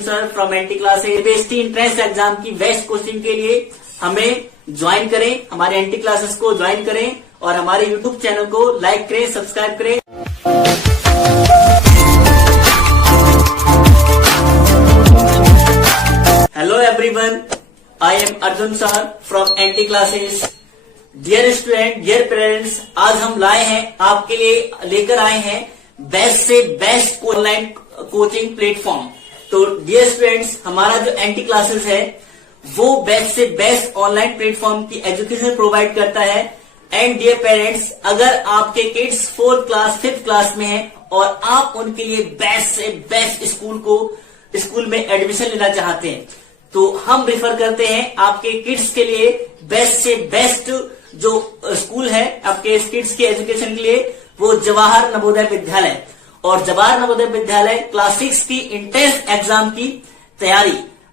Arjun sir from anti classes. Bestie entrance exam की best coaching के लिए हमें ज्वाइन करें, हमारे एंटी क्लासेस को ज्वाइन करें और हमारे यूट्यूब चैनल को लाइक करें, सब्सक्राइब करें। Hello everyone, I am Arjun sir from anti classes. Dear student, dear parents, आज हम लाए हैं आपके लिए, लेकर आए हैं बेस्ट से बेस्ट ऑनलाइन कोचिंग प्लेटफॉर्म। तो डियर स्टूडेंट्स, हमारा जो एंटी क्लासेस है वो बेस्ट से बेस्ट ऑनलाइन प्लेटफॉर्म की एजुकेशन प्रोवाइड करता है। एंड डियर पेरेंट्स, अगर आपके kids 4th class 5th class में हैं और आप उनके लिए बेस्ट से बेस्ट स्कूल में एडमिशन लेना चाहते हैं तो हम रिफर करते हैं आपके किड्स के लिए बेस्ट से बेस्ट जो स्कूल है आपके किड्स के एजुकेशन के लिए, वो जवाहर नवोदय विद्यालय। और जवाहर नवोदय विद्यालय क्लास 6 की इंट्रेंस एग्जाम की तैयारी,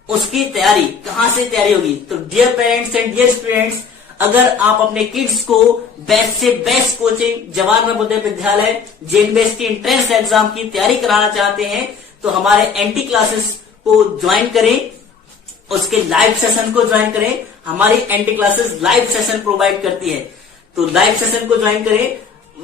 उसकी तैयारी कहां से तैयारी होगी? तो dear parents and dear students, अगर आप अपने किड्स को बेस्ट से बेस्ट कोचिंग जवाहर नवोदय विद्यालय जेएनबीएस की इंट्रेंस एग्जाम की तैयारी कराना चाहते हैं तो हमारे एंटी क्लासेस को ज्वाइन करें, उसके लाइव सेशन को ज्वाइन करें। हमारी anti classes live session provide करती है, तो लाइव सेशन को ज्वाइन करें।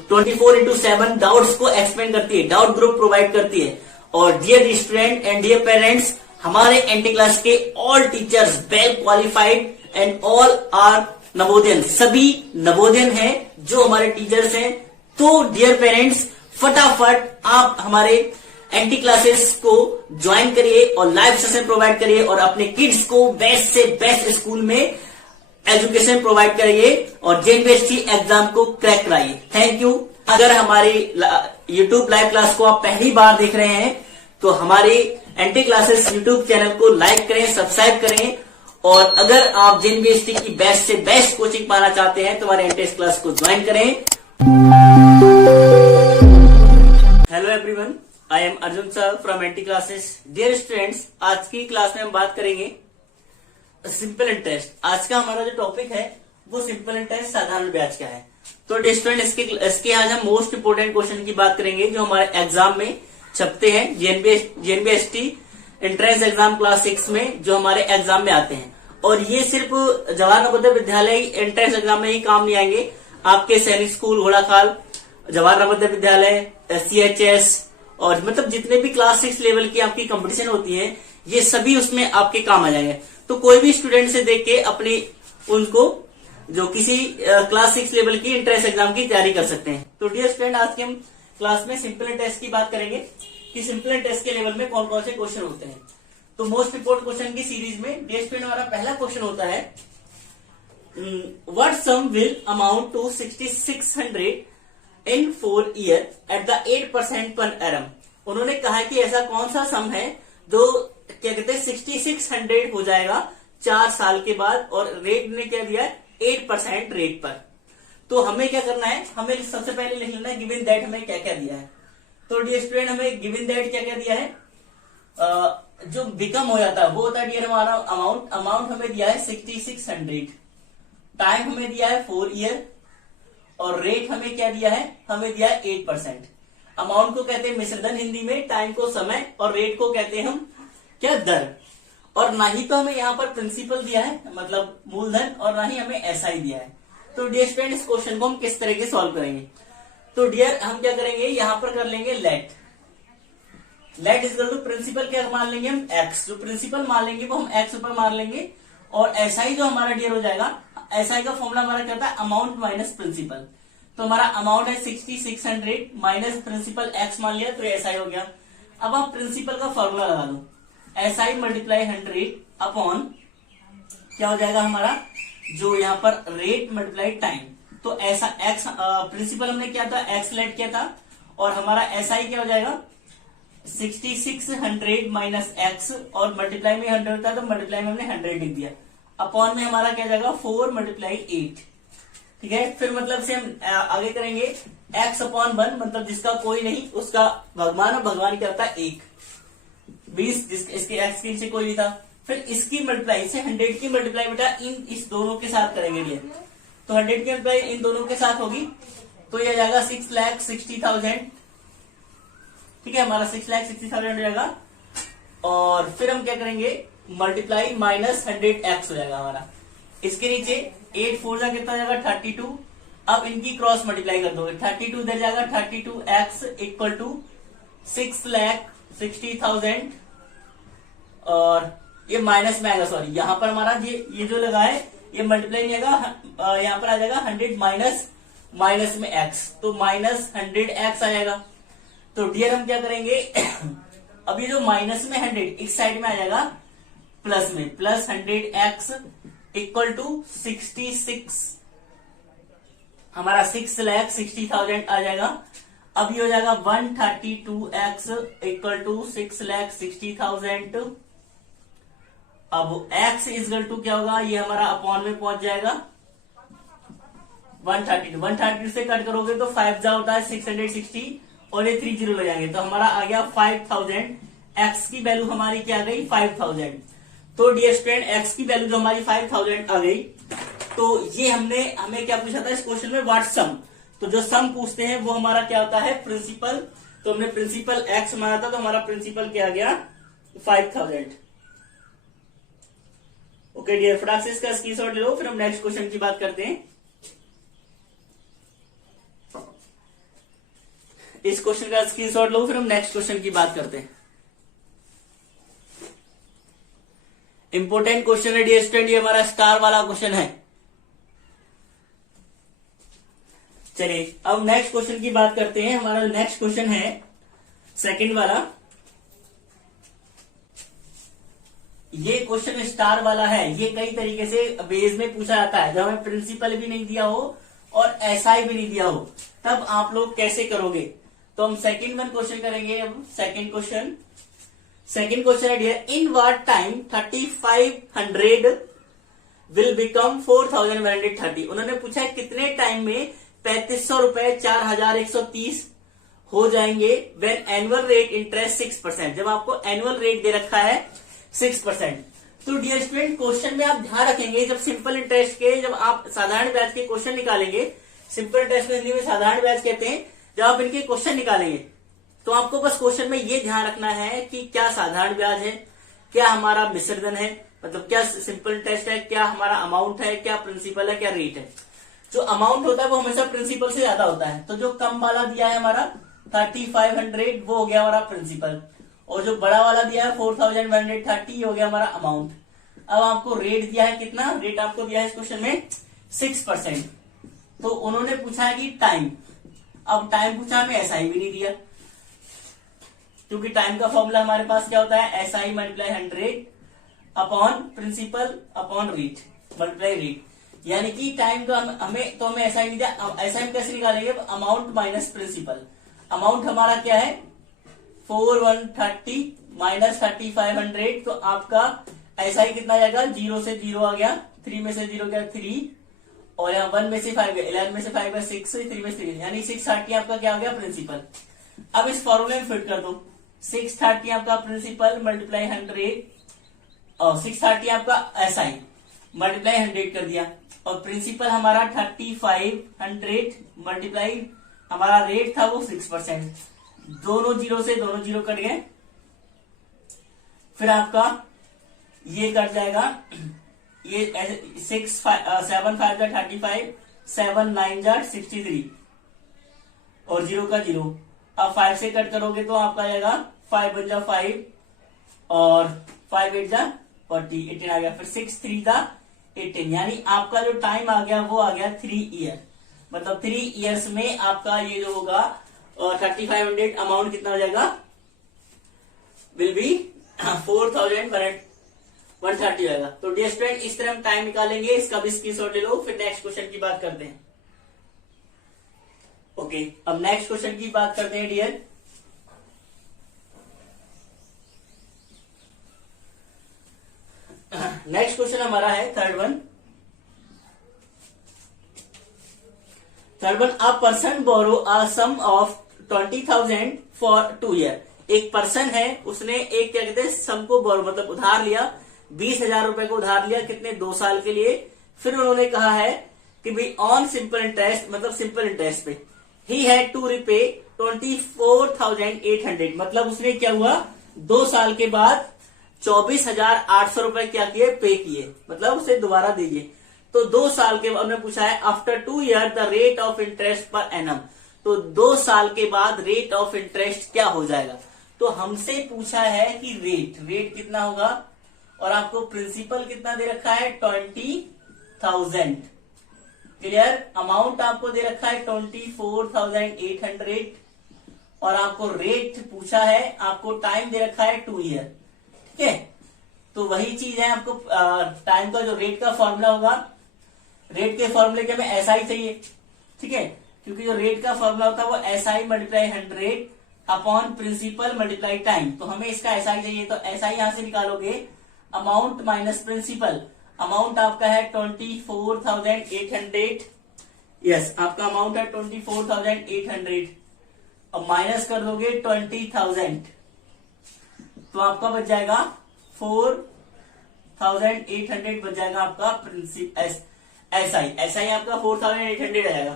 24/7 डाउट्स को एक्सप्लेन करती है, डाउट ग्रुप प्रोवाइड करती है। और dear student and dear parents, हमारे एंटी क्लास के all teachers well qualified and all are Navodayan, सभी नवोदयन हैं जो हमारे टीचर्स हैं। तो डियर पेरेंट्स, फटाफट आप हमारे एंटी क्लासेस को ज्वाइन करिए और लाइव सेशन प्रोवाइड करिए और अपने किड्स को बेस्ट से बेस्ट स्कूल में एजुकेशन प्रोवाइड करिए और जेएनबीएस एग्जाम को क्रैक कराइए। Thank you. अगर हमारी यूट्यूब लाइव क्लास को आप पहली बार देख रहे हैं तो हमारी एंटी क्लासेस यूट्यूब चैनल को लाइक करें, सब्सक्राइब करें। और अगर आप जेएनबीएस की बेस्ट से बेस्ट कोचिंग पाना चाहते हैं तो हमारे एंटी क्लास को ज्वाइन करें। Hello everyone, I am Arjun sir from anti classes. Dear students, आज की क्लास में हम बात करेंगे सिंपल इंटरेस्ट। आज का हमारा जो टॉपिक है वो सिंपल इंटरेस्ट, साधारण ब्याज क्या है। तो डियर स्टूडेंट, इसके आज हम मोस्ट इंपोर्टेंट क्वेश्चन की बात करेंगे जो हमारे एग्जाम में छपते हैं, जेएनबीएस एंट्रेंस एग्जाम क्लास 6 में जो हमारे एग्जाम में आते हैं। और ये सिर्फ जवाहर नवोदय विद्यालय एंट्रेंस एग्जाम में ही काम नहीं आएंगे, आपके सैनिक स्कूल, घोड़ाखाल, जवाहर नवोदय विद्यालय, CHS और मतलब जितने भी क्लास 6 लेवल की आपकी कंपटीशन होती है ये सभी उसमें आपके काम आ जाएंगे। तो कोई भी स्टूडेंट से देख के अपनी उनको जो किसी क्लास 6 लेवल की एंट्रेंस एग्जाम की तैयारी कर सकते हैं। तो डियर स्टूडेंट, आज के हम क्लास में सिंपल टेस्ट की बात करेंगे कि सिंपल टेस्ट के लेवल में कौन कौन से क्वेश्चन होते हैं। तो मोस्ट इंपोर्टेंट क्वेश्चन की सीरीज में डियर स्टूडेंट हमारा पहला क्वेश्चन होता है, what sum will amount to 6600 in 4 year at the 8% per annum. उन्होंने कहा कि ऐसा कौन सा सम है जो क्या कहते हैं 6600 हो जाएगा 4 साल के बाद, और रेट ने क्या दिया है 8% रेट पर। तो हमें क्या करना है, हमें सबसे पहले लिख लेना है गिवन दैट हमें क्या क्या दिया है। तो डियर स्टूडेंट, हमें गिवन दैट क्या क्या दिया है, जो बिकम हो जाता है वो होता है डियर हमारा अमाउंट हमें दिया है 6600, टाइम हमें दिया है 4 ईयर और रेट हमें क्या दिया है, हमें दिया है 8%। अमाउंट को कहते हैं मिश्रधन हिंदी में, टाइम को समय और रेट को कहते हैं हम क्या, दर। और ना ही तो हमें यहाँ पर प्रिंसिपल दिया है मतलब मूलधन, और ना ही हमें एसआई दिया है। तो डियर स्टूडेंट, इस क्वेश्चन को हम किस तरह के सॉल्व करेंगे? तो डियर हम क्या करेंगे, यहाँ पर कर लेंगे लेट इक्वल टू प्रिंसिपल क्या मान लेंगे हम एक्स, जो प्रिंसिपल मान लेंगे वो हम एक्स ऊपर मान लेंगे। और एसआई जो हमारा डियर हो जाएगा, एसआई का फॉर्मूला हमारा क्या होता है, अमाउंट माइनस प्रिंसिपल। तो हमारा अमाउंट है 6600 माइनस प्रिंसिपल एक्स मान लिया तो एसआई हो गया। अब आप प्रिंसिपल का फॉर्मूला लगा दो, एसआई मल्टीप्लाई 100 अपॉन क्या हो जाएगा हमारा, जो यहाँ पर रेट मल्टीप्लाई टाइम। तो ऐसा एक्स प्रिंसिपल हमने क्या था, एक्स लेट किया था, और हमारा एसआई क्या हो जाएगा 6600 माइनस एक्स, और मल्टीप्लाई में 100 होता है तो मल्टीप्लाई में हमने 100 लिख दिया, अपॉन में हमारा क्या जाएगा 4 मल्टीप्लाई 8। ठीक है, फिर मतलब से हम आगे करेंगे x अपॉन 1, मतलब जिसका कोई नहीं उसका भगवान, और भगवान क्या होता है 1, 20 इसके x के नीचे कोई नहीं था। फिर इसकी मल्टीप्लाई से 100 की मल्टीप्लाई बेटा इस दोनों के साथ करेंगे लिए, तो 100 की मल्टीप्लाई इन दोनों के साथ होगी तो ये जाएगा 6,60,000। ठीक है, हमारा 6,60,000 हो जाएगा। और फिर हम क्या करेंगे, मल्टीप्लाई माइनस 100x हो जाएगा हमारा। इसके नीचे 8 4 जा कितना हो जाएगा 32। अब इनकी क्रॉस मल्टीप्लाई कर दोगे, 32 इधर जाएगा, 32x इक्वल टू 6,60,000 और ये माइनस में आएगा, सॉरी यहाँ पर हमारा ये जो लगा है ये मल्टीप्लाई नहीं आएगा, यहाँ पर आ जाएगा 100 माइनस में x, तो माइनस 100x आ जाएगा। तो डियर हम क्या करेंगे अब ये जो माइनस में 100 इस साइड में आ जाएगा प्लस में, प्लस 100x इक्वल टू 66, हमारा 6,60,000 आ जाएगा। अब ये हो जाएगा 132x इक्वल टू 6,60,000। अब x इक्वल टू क्या होगा, ये हमारा अपॉन में पहुंच जाएगा 132 से कट करोगे तो 5 जा होता है 660 और ये 3 0 ले जाएंगे तो हमारा आ गया 5000। x की वैल्यू हमारी क्या आ गई 5000। तो डियर स्टूडेंट x की वैल्यू जो हमारी 5000 आ गई, तो ये हमें क्या पूछा था इस क्वेश्चन में, व्हाट सम। तो जो सम पूछते हैं वो हमारा क्या होता है प्रिंसिपल। तो हमने प्रिंसिपल x माना था, तो हमारा प्रिंसिपल क्या आ गया 5000। ओके डियर, फटाक से इसका स्क्रीनशॉट ले लो, फिर हम नेक्स्ट क्वेश्चन की बात करते हैं। इस क्वेश्चन का स्क्रीनशॉट लो, फिर हम नेक्स्ट क्वेश्चन की बात करते हैं। इंपोर्टेंट क्वेश्चन है डियर स्टूडेंट, ये हमारा स्टार वाला क्वेश्चन है। चलिए अब नेक्स्ट क्वेश्चन की बात करते हैं। हमारा नेक्स्ट क्वेश्चन है सेकंड वाला। ये क्वेश्चन स्टार वाला है। ये कई तरीके से बेस में पूछा जाता है, जब हमें प्रिंसिपल भी नहीं दिया हो और एसआई भी नहीं दिया हो, तब आप लोग कैसे करोगे। तो हम सेकंड वन क्वेश्चन करेंगे। अब सेकंड क्वेश्चन है dear, in what time 3500 will become 4130। उन्होंने पूछा है कितने टाइम में 3500 रुपए 4130 हो जाएंगे व्हेन एनुअल रेट इंटरेस्ट 6%। जब आपको एनुअल रेट दे रखा है 6%। तो डियर स्टूडेंट क्वेश्चन में आप ध्यान रखेंगे, जब सिंपल इंटरेस्ट के, जब आप साधारण ब्याज के क्वेश्चन निकालेंगे, सिंपल इंटरेस्ट में हिंदी में साधारण ब्याज कहते हैं, जब आप इनके क्वेश्चन निकालेंगे तो आपको बस क्वेश्चन में ये ध्यान रखना है कि क्या साधारण ब्याज है, क्या हमारा मिश्रधन है, मतलब क्या सिंपल इंटरेस्ट है, क्या हमारा अमाउंट है, क्या प्रिंसिपल है, क्या रेट है। जो अमाउंट होता है वो हमेशा प्रिंसिपल से ज्यादा होता है, तो जो कम वाला दिया है हमारा 3500 वो हो गया हमारा प्रिंसिपल, और जो बड़ा वाला दिया है 4130 हो गया हमारा अमाउंट। अब आपको रेट दिया है कितना, रेट आपको दिया है इस क्वेश्चन में 6%। तो उन्होंने पूछा है कि टाइम, अब टाइम पूछा, हमें एसआई भी नहीं दिया, क्योंकि टाइम का फॉर्मूला हमारे पास क्या होता है, SI multiply 100 upon principal upon rate multiply rate. यानी कि टाइम का हमें एसआई नहीं दिया। एसआई कैसे निकालेंगे, अमाउंट माइनस प्रिंसिपल। अमाउंट हमारा क्या है 4130 माइनस 3500, तो आपका एसआई कितना जाएगा, 0 से 0 आ गया, 3 में से 0 गया 3, और यहाँ 1 में से 5 गया, 11 में से 5 गया 6, 3 में से 3, यानी 630 आपका क्या हो गया प्रिंसिपल। अब इस फॉर्मूले में फिट कर दो, 630 आपका प्रिंसिपल मल्टीप्लाई 100 और 630 आपका एसआई मल्टीप्लाई 100 कर दिया, और प्रिंसिपल हमारा 3500 मल्टीप्लाई हमारा रेट था वो 6%। दोनों जीरो से दोनों जीरो कट गए, फिर आपका ये कट जाएगा, ये 7 5 जा 35, 7 9 जा 63 और 0 का 0। अब 5 से कट करोगे तो आपका आएगा 5 1 जा 5 और 5 8 जा 40, 18 आ गया, फिर 6 3 जा 18, यानी आपका जो टाइम आ गया वो आ गया 3 ईयर। मतलब 3 ईयर्स में आपका ये जो होगा 3500 अमाउंट कितना हो जाएगा, विल बी 4130 आएगा। तो डियर स्टूडेंट इस तरह हम टाइम निकालेंगे, इसका भी स्क्रीनशॉट ले लो, फिर नेक्स्ट क्वेश्चन की बात करते हैं। ओके, अब नेक्स्ट क्वेश्चन की बात करते हैं डियर। नेक्स्ट क्वेश्चन हमारा है third one. A person borrow a sum of 20,000 for 2 year. एक पर्सन है, उसने एक क्या कहते हैं सम को बोरो मतलब उधार लिया, 20,000 रुपए को उधार लिया, कितने 2 साल के लिए। फिर उन्होंने कहा है कि भाई ऑन सिंपल इंटरेस्ट, मतलब सिंपल इंटरेस्ट पे ही हैड टू रिपे 24,800, मतलब उसने क्या हुआ 2 साल के बाद 24,800 रुपए क्या किए, पे किए, मतलब उसे दोबारा दीजिए। तो 2 साल के बाद पूछा है after 2 year the rate of interest per annum. तो 2 साल के बाद रेट ऑफ इंटरेस्ट क्या हो जाएगा। तो हमसे पूछा है कि रेट कितना होगा, और आपको प्रिंसिपल कितना दे रखा है 20,000। क्लियर। अमाउंट आपको दे रखा है 24,800 और आपको रेट पूछा है, आपको टाइम दे रखा है 2 ईयर। ठीक है, तो वही चीज है, आपको टाइम का जो रेट का फॉर्मूला होगा, रेट के फॉर्मूले के में SI चाहिए। ठीक है, क्योंकि जो रेट का फॉर्मूला होता है वो SI multiply 100 upon principal multiply time. तो हमें इसका SI चाहिए, तो SI यहां से निकालोगे अमाउंट माइनस प्रिंसिपल। अमाउंट आपका है 24,800। यस, आपका अमाउंट है 24,800 और माइनस कर दोगे 20,000 तो आपका बच जाएगा 4,800 बच जाएगा आपका प्रिंसिपल SI आपका 4,800 आएगा।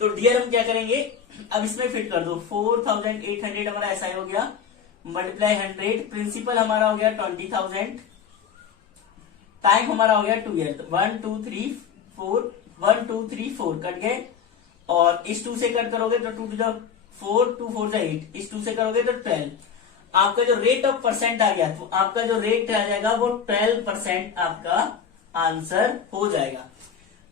तो डियर हम क्या करेंगे, अब इसमें फिट कर दो 4,800 हमारा SI हो गया मल्टीप्लाई 100, प्रिंसिपल हमारा हो गया 20,000, टाइम हमारा हो गया 2 ईयर। 1 2 3 4 1 2 3 4 कट गए, और इस 2 से कट करोगे तो 2 to 4 2 4 8, इस 2 से करोगे तो 12। आपका जो रेट ऑफ परसेंट आ गया, तो आपका जो रेट आ जाएगा वो 12% आपका आंसर हो जाएगा।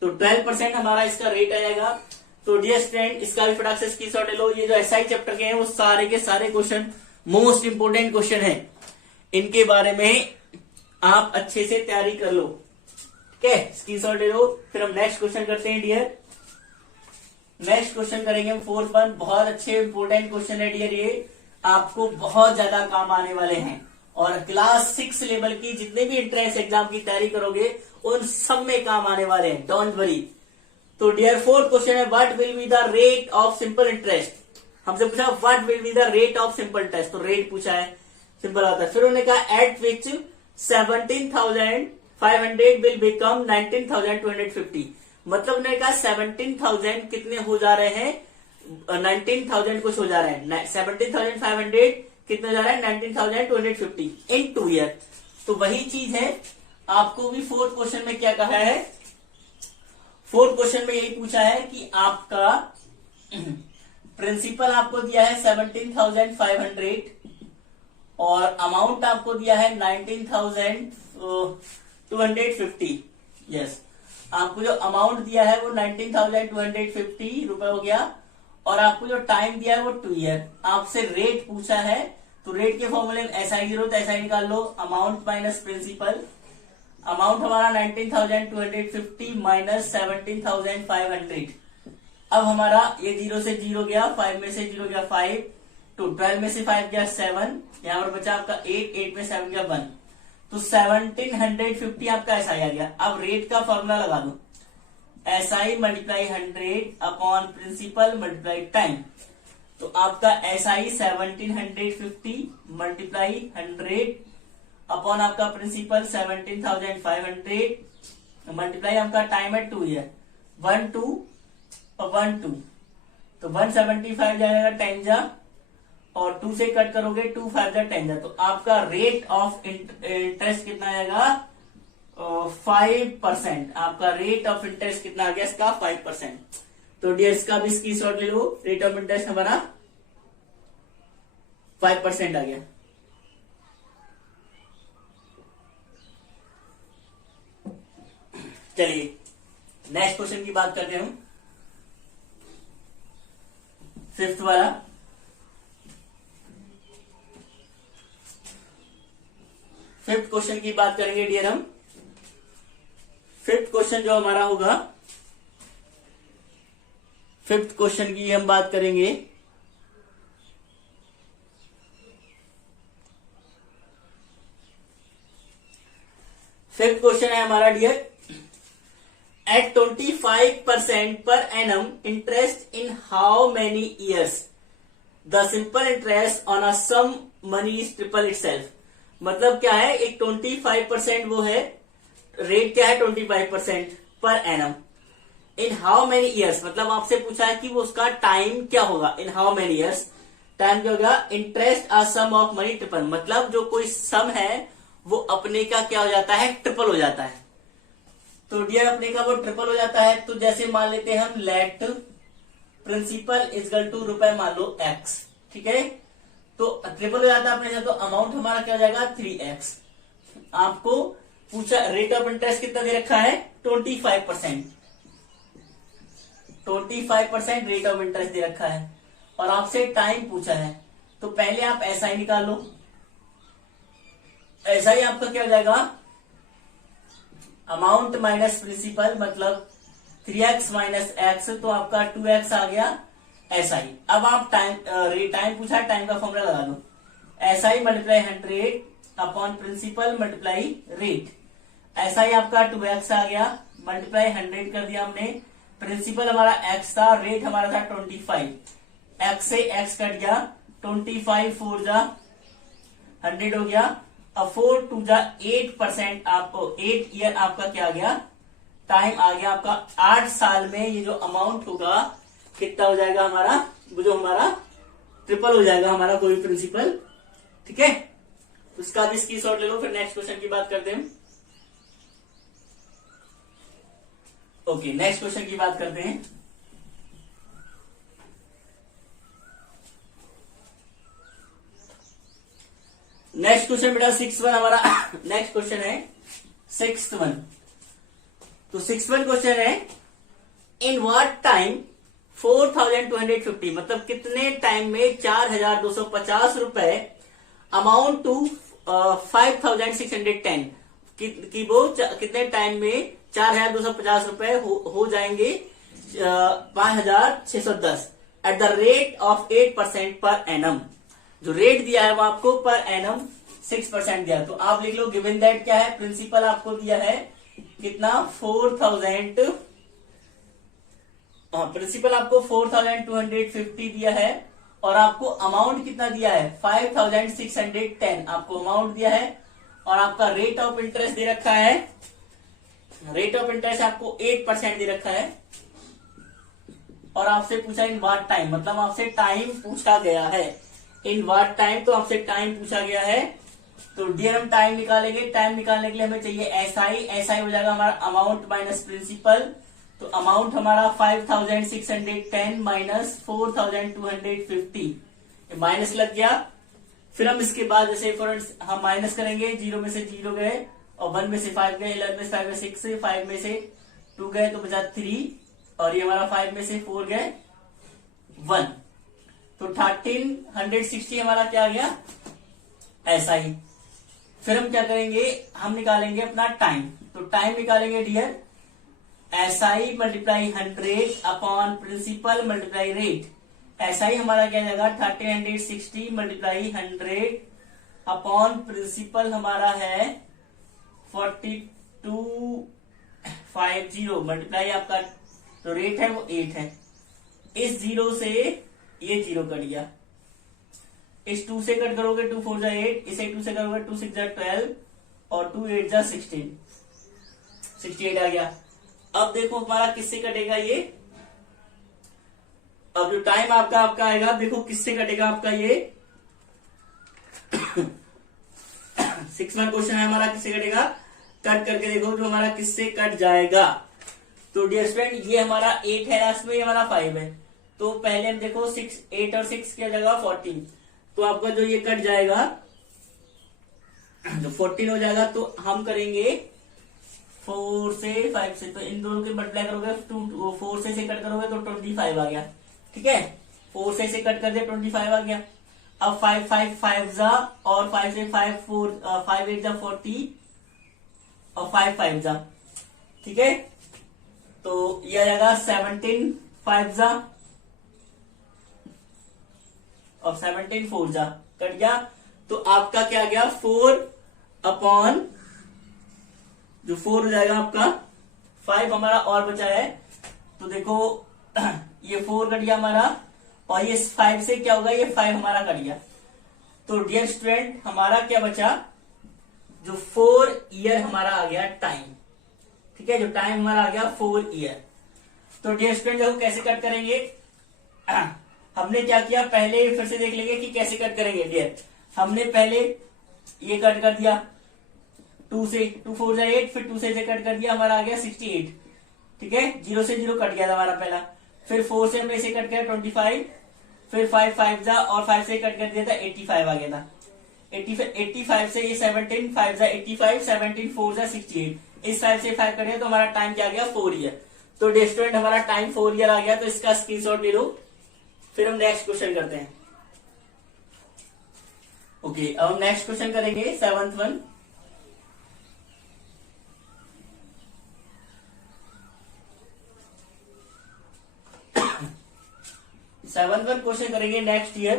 तो 12% हमारा इसका रेट आ जाएगा। तो डियर स्टूडेंट, इसका भी फटाक से स्क्रीनशॉट ले लो। ये जो SI चैप्टर के हैं वो सारे के सारे क्वेश्चन मोस्ट इंपोर्टेंट क्वेश्चन है, इनके बारे में आप अच्छे से तैयारी कर लो। ठीक है, स्क्रीनशॉट ले लो। फिर हम नेक्स्ट क्वेश्चन करते हैं डियर। नेक्स्ट क्वेश्चन करेंगे हम 4th वन। बहुत अच्छे इंपोर्टेंट क्वेश्चन है डियर, ये आपको बहुत ज्यादा काम आने वाले हैं, और क्लास 6 लेवल की जितने भी एंट्रेंस एग्जाम की तैयारी करोगे उन सब में काम आने वाले हैं, डोंट वरी। तो डियर 4th क्वेश्चन है what will be the rate of simple interest. हमसे पूछा what will be the rate of simple interest, तो रेट पूछा है, सिंपल आता है। फिर उन्होंने कहा एट विच 17,500 विल बिकम 19,250, मतलब उन्होंने कहा 17,000 कितने हो जा रहे हैं, 19,000 कुछ हो जा रहे हैं, 17,500 कितने हो जा रहा है 19,250 इन 2 ईयर। तो वही चीज है, आपको भी 4th क्वेश्चन में क्या कहा है, 4th क्वेश्चन में यही पूछा है कि आपका प्रिंसिपल आपको दिया है 17,500 और अमाउंट आपको दिया है 19,250। यस, आपको जो अमाउंट दिया है वो 19,250 रुपए हो गया, और आपको जो टाइम दिया है वो 2 ईयर। आपसे रेट पूछा है, तो रेट के फॉर्मूले में SI 0 तो SI निकाल लो, अमाउंट माइनस प्रिंसिपल। अमाउंट हमारा 19,250 माइनस 17,500। अब हमारा ये 0 से 0 गया, 5 में से 0 गया 5, तो 12 में से 5 गया 7, यहाँ पर बचा आपका 8 में 7 गया 1, तो 1750 आपका SI आ गया। अब रेट का फॉर्मूला लगा दो, SI multiply 100 upon principal multiply time. तो आपका SI 1750 मल्टीप्लाई 100 अपॉन आपका प्रिंसिपल 17,500 मल्टीप्लाई आपका टाइम है 2 ईयर, 1 2 और 1 2, तो 175 जाएगा 10 जा, और 2 से कट करोगे 2 5 जा 10 जा, तो आपका रेट ऑफ इंटरेस्ट कितना आएगा 5%। आपका रेट ऑफ इंटरेस्ट कितना आ गया इसका 5%। तो डियर इसका भी स्क्रीनशॉट ले लो, रेट ऑफ इंटरेस्ट हमारा 5% आ गया। चलिए नेक्स्ट क्वेश्चन की बात करते हैं हम, 5th वाला। फिफ्थ क्वेश्चन की बात करेंगे डियर हम। 5th क्वेश्चन जो हमारा होगा, 5th क्वेश्चन की हम बात करेंगे। फिफ्थ क्वेश्चन है हमारा डियर, एट 25% पर annum interest in how many years the simple interest on a sum money is triple itself. मतलब क्या है, एक 25% वो है, रेट क्या है 25% पर annum in how many years, मतलब आपसे पूछा है कि वो उसका टाइम क्या होगा in how many years time क्या होगा, interest a sum of money triple, मतलब जो कोई सम है वो अपने का क्या हो जाता है, ट्रिपल हो जाता है। तो डियर अपने का वो ट्रिपल हो जाता है। तो जैसे मान लेते हैं हम लेट प्रिंसिपल इजकल टू रुपए मान लो एक्स, ठीक है, तो ट्रिपल हो जाता है अपने से, तो अमाउंट हमारा क्या हो जाएगा 3x। आपको पूछा रेट ऑफ इंटरेस्ट कितना दे रखा है, 25%, 25% रेट ऑफ इंटरेस्ट दे रखा है, और आपसे टाइम पूछा है। तो पहले आप ऐसा ही निकाल लो, ऐसा ही आपका क्या हो जाएगा, अमाउंट माइनस प्रिंसिपल मतलब 3x माइनस एक्स, तो आपका 2x आ गया। ऐसा ही अब आप टाइम पूछा, टाइम का फॉर्मूला लगा दो, ऐसा ही multiply 100 upon principal multiply rate, ऐसा ही आपका 2x आ गया, मल्टीप्लाई 100 कर दिया हमने, प्रिंसिपल हमारा x था, रेट हमारा था 25, x से x कट गया, 25 4 जा 100 हो गया, अब 4 2 जा 8%, आपको 8 ईयर आपका क्या आ गया, टाइम आ गया आपका। 8 साल में ये जो अमाउंट होगा कितना हो जाएगा हमारा, वो जो हमारा ट्रिपल हो जाएगा हमारा कोई प्रिंसिपल, ठीक है। उसका भी स्क्रीनशॉट ले लो, फिर नेक्स्ट क्वेश्चन की बात करते हैं। ओके, नेक्स्ट क्वेश्चन की बात करते हैं। नेक्स्ट क्वेश्चन बेटा 6th वन हमारा नेक्स्ट क्वेश्चन है 6th वन। तो 6th वन क्वेश्चन है, इन व्हाट टाइम 4250, मतलब कितने टाइम में 4250 रुपए अमाउंट टू 5610 कि वो कितने टाइम में 4250 रुपए हो जाएंगे 5610 eight the rate of 8% per annum. जो रेट दिया है वो आपको पर एनम 6% दिया है। तो आप लिख लो गिवन दैट क्या है, प्रिंसिपल आपको दिया है कितना 4000, प्रिंसिपल आपको 4250 दिया है, और आपको अमाउंट कितना दिया है 5610 आपको अमाउंट दिया है, और आपका रेट ऑफ इंटरेस्ट दे रखा है, रेट ऑफ इंटरेस्ट आपको 8% दे रखा है, और आपसे पूछा इन व्हाट टाइम, मतलब आपसे टाइम पूछा गया है, इन व्हाट टाइम, तो आपसे टाइम पूछा गया है। तो डियर हम टाइम निकालेंगे, टाइम निकालने के लिए हमें चाहिए एसआई हो जाएगा हमारा अमाउंट माइनस प्रिंसिपल, तो अमाउंट हमारा 5610 माइनस 4250, माइनस लग गया। फिर हम इसके बाद जैसे फ्रेंड्स हम माइनस करेंगे, 0 में से 0 गए, और 1 में से 5 गए, 11 में से 5 गए 6, 5 में से 2 गए तो बचा 3, और ये हमारा 5 में से 4 गए 1, तो 1360 हमारा क्या आ गया ऐसा ही। फिर हम क्या करेंगे, हम निकालेंगे अपना टाइम, तो टाइम निकालेंगे dear SI multiply 100 upon principal multiply rate, ऐसा ही हमारा क्या जाएगा 1360 मल्टीप्लाई 100 अपॉन प्रिंसिपल हमारा है 4250 मल्टीप्लाई आपका जो रेट है वो 8 है, इस 0 से ये 0 कट गया, इस 2 से कट करोगे 2 4 जा 8, इसे 2 से करोगे 2 6 जा 12, और 2 8 जा 16, 68 आ गया। अब देखो हमारा किससे कटेगा ये, अब जो टाइम आपका आएगा देखो किससे कटेगा आपका ये 6 मंथ क्वेश्चन है हमारा, किससे कटेगा, कट करके देखो जो हमारा किससे कट जाएगा। तो डियर स्टूडेंट ये हमारा 8 है लास्ट में, ये हमारा 5 है, तो पहले हम देखो 6 8 और 6 क्या जाएगा 14, तो आपका जो ये कट जाएगा जो 14 हो जाएगा, तो हम करेंगे 4 से 5 से, तो इन दोनों के मल्टीप्लाई करोगे 4 से कट करोगे तो 25 आ गया, ठीक है, 4 से कट कर दिया 25 आ गया। अब 5 5 5 जा, और 5 से 5 4 5 8 जा 40, और 5 5 जा, ठीक है, तो ये आ जाएगा 17 5 जा, और 17 4 जा कट गया, तो आपका क्या गया 4 अपॉन जो 4 हो जाएगा आपका 5 हमारा और बचा है, तो देखो ये 4 कट गया हमारा, और ये 5 से क्या होगा ये 5 हमारा कट गया। तो डियर स्टूडेंट हमारा क्या बचा, जो 4 ईयर हमारा आ गया टाइम, ठीक है, जो टाइम हमारा आ गया 4 ईयर। तो डियर स्टूडेंट देखो कैसे कट करेंगे, हमने क्या किया, पहले फिर से देख लेंगे कि कैसे कट करेंगे डियर। हमने पहले ये कट कर दिया 2 से, 2 4 जा 8, फिर 2 से कट कर दिया, हमारा आ गया 68, ठीक है, 0 से 0 कट गया था हमारा पहला। फिर 4 से हमने इसे कट किया 25, फिर 5 5 जा और 5 से कट कर दिया था 85 आ गया था। 85 से ये 17, 5 जा 85, 17 4 जा 68, इस 5 से 5 कट गया तो हमारा टाइम क्या गया 4 ईयर। तो डियर स्टूडेंट हमारा टाइम 4 ईयर आ गया, तो इसका स्क्रीनशॉट ले लो। फिर हम नेक्स्ट क्वेश्चन करते हैं। ओके, अब हम नेक्स्ट क्वेश्चन करेंगे 7th one. Seventh one question करेंगे नेक्स्ट ईयर।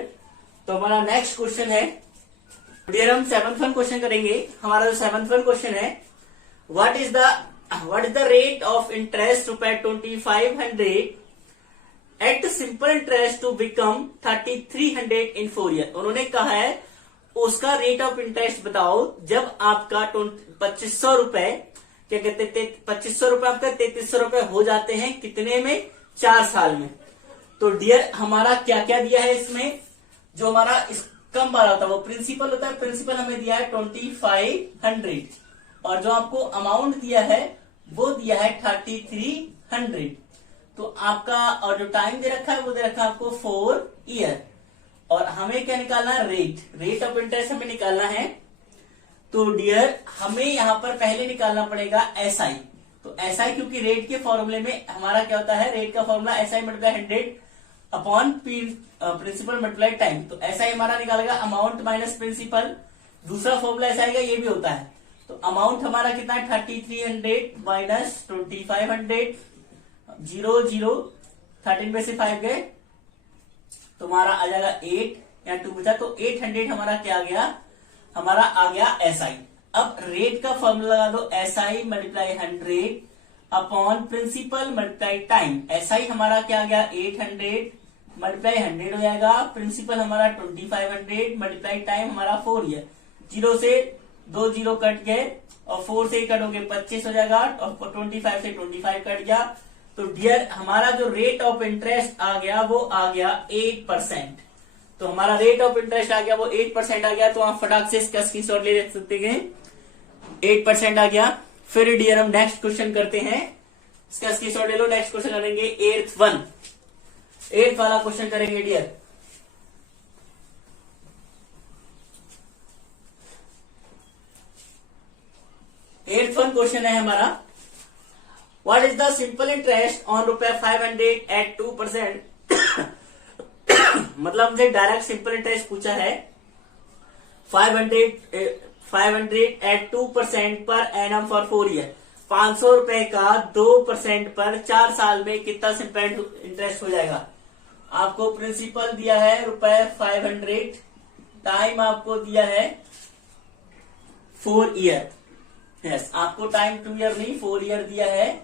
तो हमारा नेक्स्ट क्वेश्चन है डियर, हम 7th वन क्वेश्चन करेंगे। हमारा जो 7th वन क्वेश्चन है, what is the rate of interest ₹2500 at simple interest to become 3300 in 4 year. उन्होंने कहा है उसका रेट ऑफ इंटरेस्ट बताओ जब आपका 2500 रुपए, क्या कहते हैं, 2500 रुपए आपका 3300 रुपए हो जाते हैं, कितने में, 4 साल में। तो डियर हमारा क्या क्या दिया है इसमें, जो हमारा कम वाला होता है वो प्रिंसिपल होता है, प्रिंसिपल हमें दिया है 2500 और जो आपको अमाउंट दिया है वो दिया है 3300। तो आपका और जो टाइम दे रखा है वो दे रखा है आपको 4 ईयर। और हमें क्या निकालना है, रेट ऑफ इंटरेस्ट हमें निकालना है। तो डियर हमें यहां पर पहले निकालना पड़ेगा एसआई। तो एसआई क्योंकि रेट के फॉर्मूले में हमारा क्या होता है, रेट का formula SI multiply 100 upon principal multiply time. तो एसआई हमारा निकालेगा अमाउंट माइनस प्रिंसिपल। दूसरा फॉर्मूला एसआई का ये भी होता है। तो अमाउंट हमारा कितना है 3300 माइनस 2500, 0 0 13 में से 5 गए तो हमारा आ जाएगा 8 या 2 बचा, तो 800 हमारा क्या आ गया, हमारा आ गया एसआई। अब रेट का फॉर्मूला लगा दो, SI multiply 100 upon principal multiply time. SI हमारा क्या आ गया 800 मल्टीप्लाई 100 हो जाएगा, प्रिंसिपल हमारा 2500 मल्टीप्लाई टाइम हमारा 4 ईयर। 0 से 2 0 कट गए और 4 से कटोगे 25 हो जाएगा और 25 से 25 कट गया। तो डियर हमारा जो रेट ऑफ इंटरेस्ट आ गया वो आ गया 8%। तो हमारा रेट ऑफ इंटरेस्ट आ गया वो 8% आ गया। तो आप फटाक से इसका स्क्रीनशॉट ले सकते हैं, 8% आ गया। फिर डियर हम नेक्स्ट क्वेश्चन करते हैं, इसका स्क्रीनशॉट ले लो। नेक्स्ट क्वेश्चन करेंगे 8th वन, 8th वाला क्वेश्चन करेंगे डियर। एट्थ वन क्वेश्चन है हमारा, what is the simple interest on ₹500 at 2%। मतलब हमसे डायरेक्ट सिंपल इंटरेस्ट पूछा है 500 at 2% per annum for 4 year. 500 रुपए का 2% पर 4 साल में कितना सिंपल इंटरेस्ट हो जाएगा। आपको प्रिंसिपल दिया है ₹500, टाइम आपको दिया है 4 ईयर। यस, आपको टाइम 2 ईयर नहीं 4 ईयर दिया है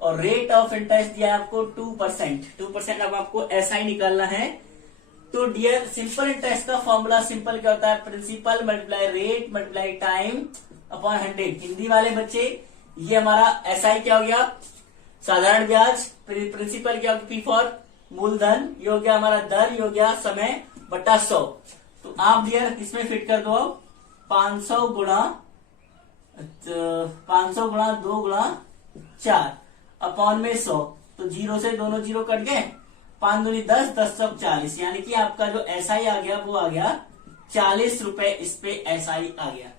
और रेट ऑफ इंटरेस्ट दिया है आपको 2%। 2% अब आपको एसआई निकालना है। तो डियर सिंपल इंटरेस्ट का फॉर्मूला सिंपल क्या होता है, principal multiply rate multiply time upon 100। Hindi वाले बच्चे ये हमारा एसआई क्या हो गया, साधारण ब्याज, प्रिंसिपल क्या हो गया, पी फॉर मूलधन, ये हो गया हमारा दर, ये हो गया समय बटा 100। तो आप डियर इसमें फिट कर दो 500 गुणा 2 गुणा 4 अपॉन में 100। तो 0 से दोनों 0 कट गए, 5 दूनी 10, 10 सब 40, यानी कि आपका जो एसआई आ गया वो आ गया 40 रुपए, इस पे एसआई आ गया।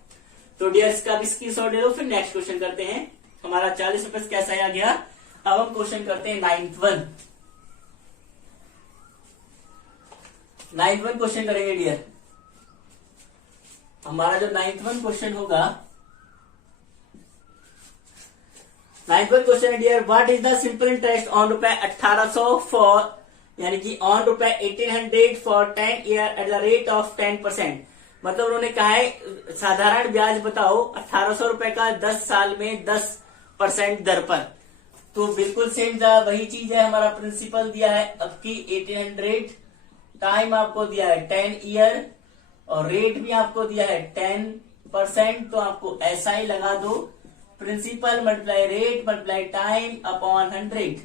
तो डियर इसका भी स्क्रीनशॉट ले लो। फिर नेक्स्ट क्वेश्चन करते हैं, हमारा 40 रुपए का एसआई आ गया। अब हम क्वेश्चन करते हैं 9th one. 9th one question करेंगे डियर। हमारा जो 9th वन क्वेश्चन होगा, 9th वन क्वेश्चन है dear, what is the simple interest on ₹1800 for, यानी कि on ₹1800 for 10 year at the rate of 10%। मतलब उन्होंने कहा है साधारण ब्याज बताओ 1800 रुपए का 10 साल में 10% दर पर। तो बिल्कुल सेम वही चीज है, हमारा प्रिंसिपल दिया है अब की 1800, टाइम आपको दिया है 10 ईयर और रेट भी आपको दिया है 10%। तो आपको एसआई लगा दो, principal multiply rate multiply time upon 100।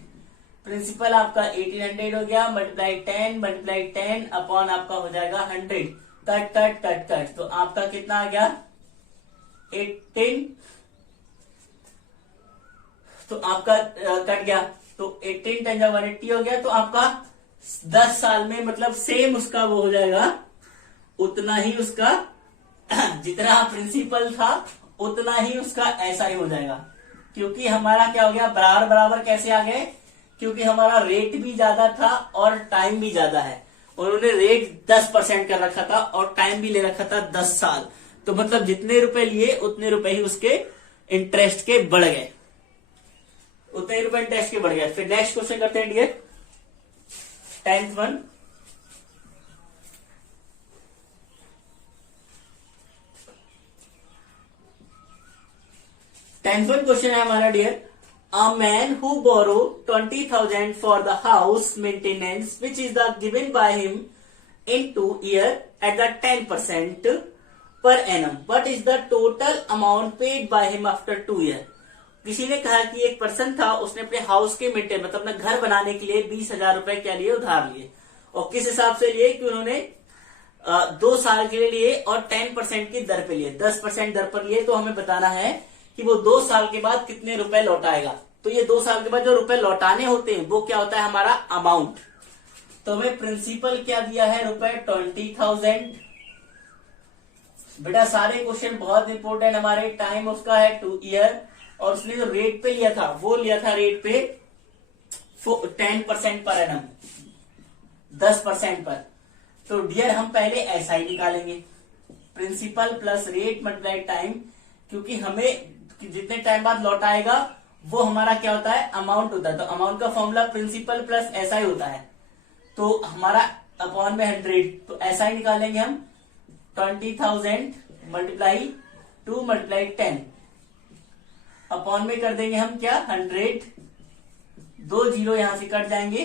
Principal आपका 1800 हो गया, मल्टीप्लाई 10 अपॉन आपका हो जाएगा 100। कट कट कट कट, तो आपका कितना आ गया 18, तो आपका कट गया, तो 18 10 180 हो गया। तो आपका 10 साल में मतलब सेम उसका वो हो जाएगा, उतना ही उसका जितना प्रिंसिपल था उतना ही उसका ऐसा ही हो जाएगा। क्योंकि हमारा क्या हो गया, बराबर बराबर कैसे आ गए, क्योंकि हमारा रेट भी ज्यादा था और टाइम भी ज्यादा है। उन्होंने रेट 10% कर रखा था और टाइम भी ले रखा था 10 साल। तो मतलब जितने रुपए लिए उतने रुपए ही उसके इंटरेस्ट के बढ़ गए, उतने ही रुपए इंटरेस्ट के बढ़ गए। फिर नेक्स्ट क्वेश्चन करते हैं dear, 10th one. Tenth one question है हमारा dear, a man who borrow 20,000 for the house maintenance which is the given by him in 2 year at the 10% per annum, what is the total amount paid by him after 2 year. किसी ने कहा कि एक person था, उसने अपने house के maintain मतलब अपना घर बनाने के लिए 20,000 रुपए क्या लिए, उधार लिए। और किस हिसाब से लिए कि उन्होंने 2 साल के लिए लिए और 10% की दर पे लिए, 10% दर पर लिए। तो हमें बताना है कि वो 2 साल के बाद कितने रुपए लौटाएगा। तो ये 2 साल के बाद जो रुपए लौटाने होते हैं वो क्या होता है हमारा अमाउंट। तो हमें प्रिंसिपल क्या दिया है रुपए 20,000। बेटा सारे क्वेश्चन बहुत इंपॉर्टेंट हमारे, टाइम उसका है 2 ईयर और उसने जो रेट पे लिया था वो लिया था रेट पे 10% पर एनम, 10% पर। तो डियर हम पहले ऐसा ही निकालेंगे, principal plus rate multiply time, क्योंकि हमें जितने टाइम बाद लौटाएगा वो हमारा क्या होता है अमाउंट होता है। तो अमाउंट का फॉर्मूला प्रिंसिपल प्लस ऐसा ही होता है, तो हमारा अपॉन में 100, तो ऐसा ही निकालेंगे हम 20,000 मल्टीप्लाई 2 मल्टीप्लाई 10 अपॉन में कर देंगे हम क्या 100, 2 जीरो यहां से कट जाएंगे,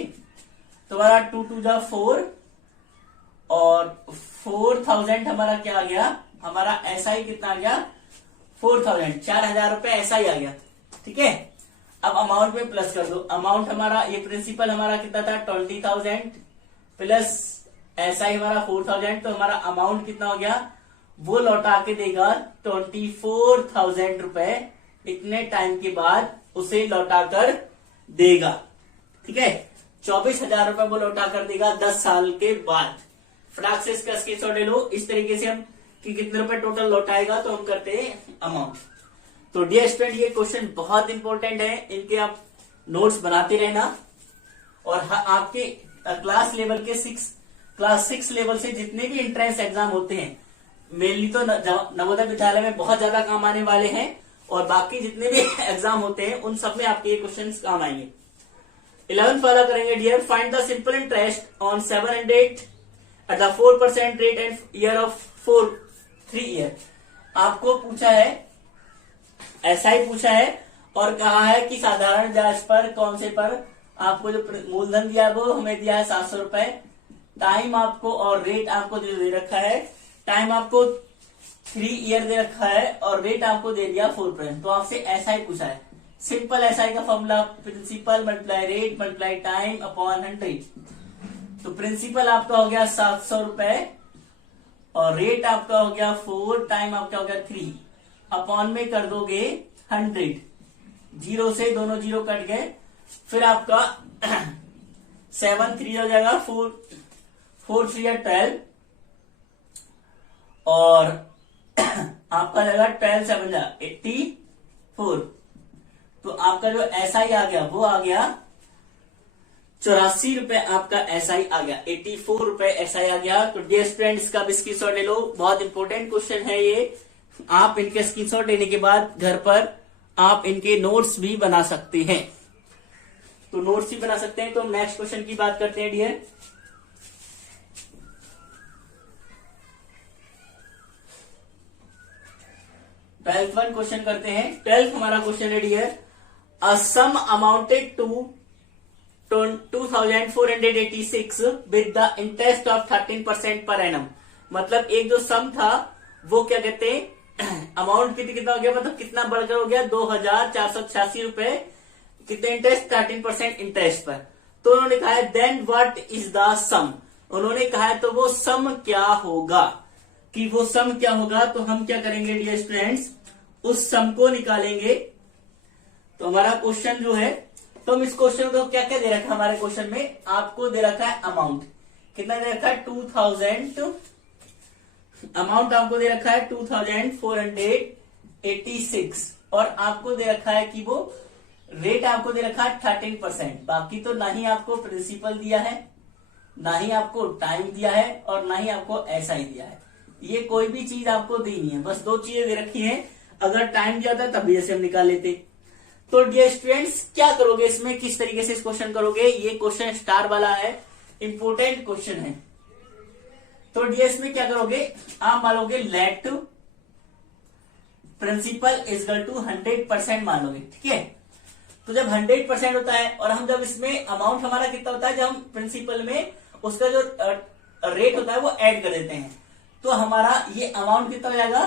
तो हमारा 2 2 जा 4 और 4,000 हमारा क्या आ गया, हमारा ऐसा ही कितना आ गया 4,000, 4,000 रुपए ऐसा ही आ गया। ठीक है, अब अमाउंट में प्लस कर दो, अमाउंट हमारा ये प्रिंसिपल हमारा कितना था 20,000 प्लस ऐसा ही हमारा 4,000, तो हमारा अमाउंट कितना हो गया, वो लौटा के देगा 24,000 रुपए, इतने टाइम के बाद उसे लौटा कर देगा। ठीक है, 24,000 रुपए वो लौटा कर देगा 10 साल के बाद। फटाक से इसका स्क्रीनशॉट ले लो। इस तरीके से हम कि कितने रुपए टोटल लौटाएगा तो हम करते हैं अमाउंट। तो डियर स्टूडेंट ये क्वेश्चन बहुत इंपॉर्टेंट है, इनके आप नोट्स बनाते रहना। और आपके क्लास लेवल के क्लास 6 लेवल से जितने भी एंट्रेंस एग्जाम होते हैं, मेनली तो नवोदय विद्यालय में बहुत ज्यादा काम आने वाले हैं, और बाकी जितने भी एग्जाम होते हैं उन सब में आपके ये क्वेश्चन काम आएंगे। 11 फॉलो करेंगे dear, find the simple interest on 700 at the 4% rate and year of 3 year. आपको पूछा है, ऐसा ही पूछा है और कहा है कि साधारण ब्याज पर कौन से पर आपको जो मूलधन दिया है वो हमें दिया है 700 रुपए, टाइम आपको और रेट आपको दे रखा है, टाइम आपको 3 ईयर दे रखा है और रेट आपको दे दिया 4%। तो आपसे ऐसा ही पूछा है, सिंपल ऐसा ही का formula principal multiply rate multiply time upon 100। तो प्रिंसिपल आपका हो गया 700 रुपए और रेट आपका हो गया 4, टाइम आपका हो गया 3, अपॉन में कर दोगे 100, जीरो से दोनों जीरो कट गए, फिर आपका 7 3 हो जाएगा 4 3 12 और आपका जाएगा 12 7 जा 84। तो आपका जो एसआई आ गया वो आ गया 84 रुपए, आपका एसआई आ गया 84 रुपए एसआई आ गया। तो डियर स्टूडेंट इसका भी स्क्रीनशॉट ले लो, बहुत इंपॉर्टेंट क्वेश्चन है ये। आप इनके स्क्रीनशॉट लेने के बाद घर पर आप इनके नोट्स भी बना सकते हैं। तो नोट्स भी बना सकते हैं। तो नेक्स्ट क्वेश्चन की बात करते हैं डियर। ट्वेल्थ वन क्वेश्चन करते हैं। 12th हमारा क्वेश्चन है dear, a sum amounted to 2,486 with the interest of 13% per annum. मतलब एक जो सम था वो क्या कहते हैं अमाउंट कितना हो गया, मतलब कितना बढ़कर हो गया 2,486 रुपए कितने इंटरेस्ट, 13% इंटरेस्ट पर। तो उन्होंने कहा है देन व्हाट इज द सम, उन्होंने कहा है तो वो सम क्या होगा, कि वो सम क्या होगा। तो हम क्या करेंगे डियर स्टूडेंट्स, उस सम को निकालेंगे। तो हमारा क्वेश्चन जो है, तो हम इस क्वेश्चन को क्या क्या दे रखा है हमारे क्वेश्चन में, आपको दे रखा है अमाउंट, कितना दे रखा है 2000, अमाउंट आपको दे रखा है 2486, और आपको दे रखा है कि वो रेट आपको दे रखा है 13%। बाकी तो ना ही आपको प्रिंसिपल दिया है, ना ही आपको टाइम दिया है, और ना ही आपको एसआई दिया है। ये कोई भी चीज आपको दी नहीं है, बस दो चीजें दे रखी हैं। अगर टाइम दिया था तब भी ऐसे हम निकाल लेते। तो डियर स्टूडेंट्स क्या करोगे इसमें, किस तरीके से इस क्वेश्चन करोगे, ये क्वेश्चन स्टार वाला है, इंपोर्टेंट क्वेश्चन है। तो डियर इसमें क्या करोगे, आप मानोगे let principal is equal to 100% मान लोगे, ठीक है। तो जब 100% होता है, और हम जब इसमें अमाउंट हमारा कितना होता है, जब हम प्रिंसिपल में उसका जो रेट होता है वो ऐड कर देते हैं, तो हमारा ये अमाउंट कितना हो जाएगा,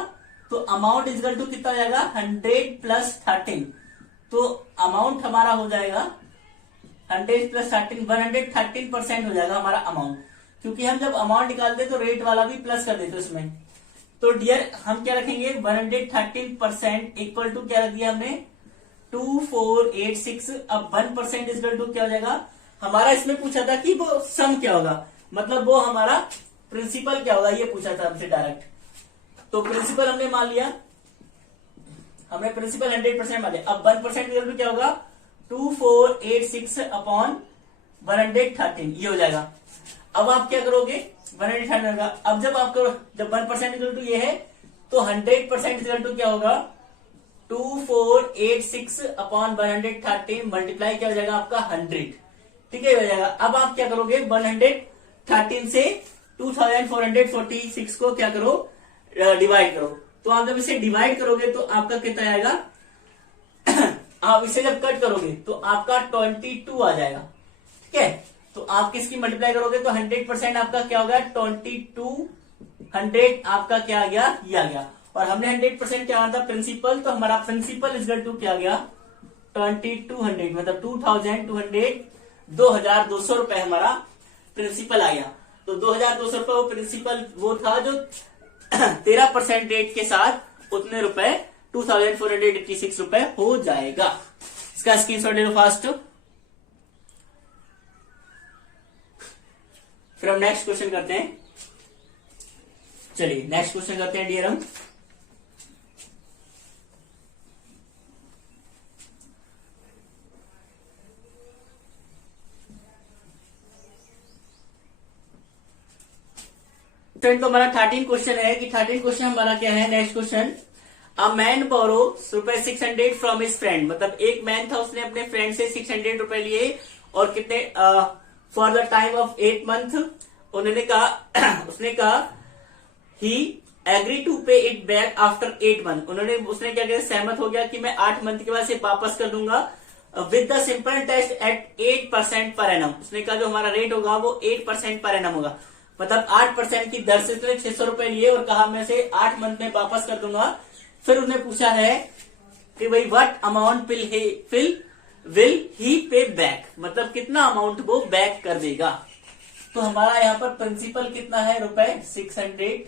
तो अमाउंट इज इक्वल टू कितना हो जाएगा 100 प्लस 13। तो अमाउंट हमारा हो जाएगा 100 प्लस 13, 113% हो जाएगा हमारा अमाउंट, क्योंकि हम जब अमाउंट निकालते तो रेट वाला भी प्लस कर देते उसमें। तो डियर हम क्या रखेंगे, 113% इक्वल टू क्या रख दिया हमने 2486। अब 1% इक्वल टू क्या हो जाएगा, हमारा इसमें पूछा था कि वो सम क्या होगा, मतलब वो हमारा प्रिंसिपल क्या होगा, ये पूछा था हमसे डायरेक्ट। तो प्रिंसिपल हमने मान लिया, हमने प्रिंसिपल 100% मान लिया। अब 1% इक्वल टू क्या होगा 2486 अपॉन 113, ये हो जाएगा। अब आप क्या करोगे, 113 होगा। अब जब आप करो, जब 1% इक्वल टू ये है, तो 100% इक्वल टू क्या होगा 2486 अपॉन 113 मल्टीप्लाई क्या हो जाएगा आपका 100, ठीक है, हो जाएगा। अब आप क्या करोगे, 113 से 2446 को क्या करो, डिवाइड करो। तो आप जब इसे डिवाइड करोगे तो आपका कितना आएगा आप इसे जब कट करोगे तो आपका 22 आ जाएगा, ठीक है। तो आप किसकी मल्टीप्लाई करोगे, तो 100% आपका क्या होगा 2200 आपका क्या आ गया, ये आ गया। और हमने 100% क्या माना था प्रिंसिपल, तो हमारा प्रिंसिपल इज इक्वल टू क्या गया 2200, मतलब 2200, 2200 रुपए हमारा प्रिंसिपल आ गया। तो 2200 रुपए वो प्रिंसिपल वो था जो 13% रेट के साथ उतने रुपए 2486 रुपए हो जाएगा। इसका स्क्रीनशॉट ले लो फास्ट। फिर हम नेक्स्ट क्वेश्चन करते हैं। चलिए नेक्स्ट क्वेश्चन करते हैं डियर हम। तो हमारा 13 क्वेश्चन है कि 13 क्वेश्चन हमारा क्या है, नेक्स्ट क्वेश्चन, अ मैन बोरो रुपए 600 फ्रॉम हिज फ्रेंड, मतलब एक मैन था उसने अपने फ्रेंड से 600 रुपए लिए, और कितने for the time of 8 month, उन्होंने कहा उसने कहा ही एग्री टू पे इट बैक आफ्टर 8 मंथ, उसने क्या किया, सहमत हो गया कि मैं 8 मंथ के बाद से वापस कर दूंगा with the simple test at 8% per annum. उसने कहा जो हमारा रेट होगा वो 8% पर एनम होगा, मतलब 8% की दर से उसने 600 रुपए लिए और कहा मैं से 8 मंथ में वापस कर दूंगा। फिर उन्हें पूछा है कि भाई व्हाट अमाउंट विल ही पे बैक, मतलब कितना अमाउंट वो बैक कर देगा। तो हमारा यहाँ पर प्रिंसिपल कितना है रुपए 600,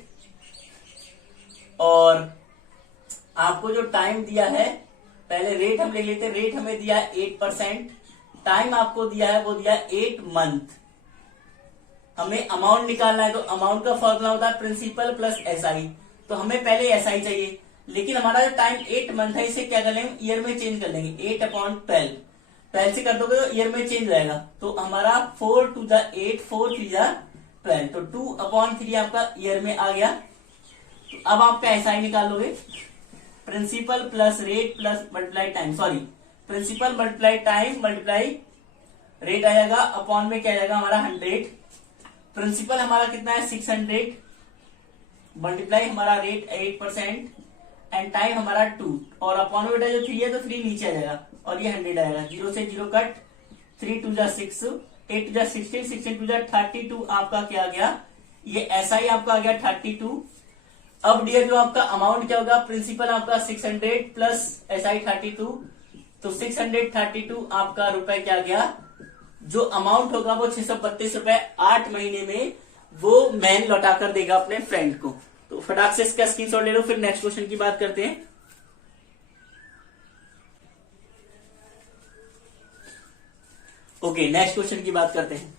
और आपको जो टाइम दिया है, पहले रेट हम ले लेते, रेट हमें दिया है 8%, टाइम आपको दिया है वो दिया 8 मंथ। हमें अमाउंट निकालना है, तो अमाउंट का फॉर्मूला होता है प्रिंसिपल प्लस एसआई, तो हमें पहले एसआई चाहिए, लेकिन हमारा जो टाइम 8 मंथ है इसे क्या कर लेंगे, ईयर में चेंज कर लेंगे, 8/12 12 से कर दोगे तो ईयर में चेंज रहेगा। तो हमारा 4 to the 8, 4 3 जा 12, तो 2/3 आपका ईयर में आ गया। तो अब आपका एसआई निकाल लोगे, principal plus rate plus multiply time, sorry principal multiply time multiply rate आ जाएगा, अपॉन में क्या आ जाएगा हमारा 100। प्रिंसिपल हमारा कितना है 600, मल्टीप्लाई हमारा रेट 8% एंड टाइम हमारा 2, और अपॉन में बेटा जो 3 है तो 3 नीचे आ जाएगा, और ये 100 आएगा, 0 से 0 कट, 3 2 जा 6, 8 2 जा 16, 16 2 जा 32 आपका क्या आ गया, ये एसआई आपका आ गया 32। अब डियर जो आपका अमाउंट क्या होगा, प्रिंसिपल आपका 600 प्लस एसआई 32, तो 632 आपका रुपए क्या गया, जो अमाउंट होगा वो 632 रुपए 8 महीने में वो मैन लौटा कर देगा अपने फ्रेंड को। तो फटाक से इसका स्क्रीनशॉट ले लो, फिर नेक्स्ट क्वेश्चन की बात करते हैं। ओके, नेक्स्ट क्वेश्चन की बात करते हैं।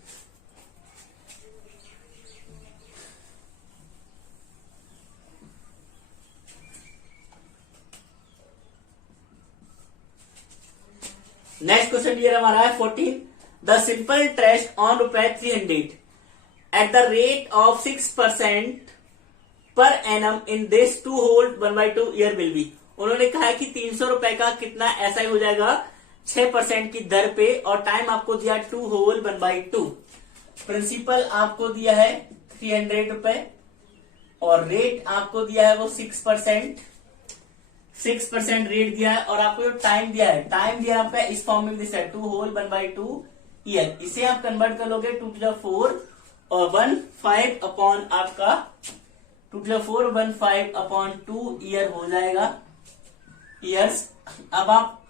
नेक्स्ट क्वेश्चन ये हमारा है 14। द सिंपल इंटरेस्ट ऑन रुपए 300 eight the rate of 6% per annum in this to hold 1/2 year will be. उन्होंने कहा कि 300 रुपए का कितना ऐसा ही हो जाएगा 6% की दर पे, और टाइम आपको दिया 2 होल 1/2। प्रिंसिपल आपको दिया है 300 रुपए और रेट आपको दिया है वो 6%। 6% रेट दिया है और आपको जो टाइम दिया है, टाइम दिया आपका इस फॉर्म में दिया है 2 होल 1/2 ईयर। इसे आप कन्वर्ट कर लोगे 2⁴ और 1/5 अपॉन आपका 2⁴ 1/5 अपॉन 2 ईयर हो जाएगा ईयर्स। अब आप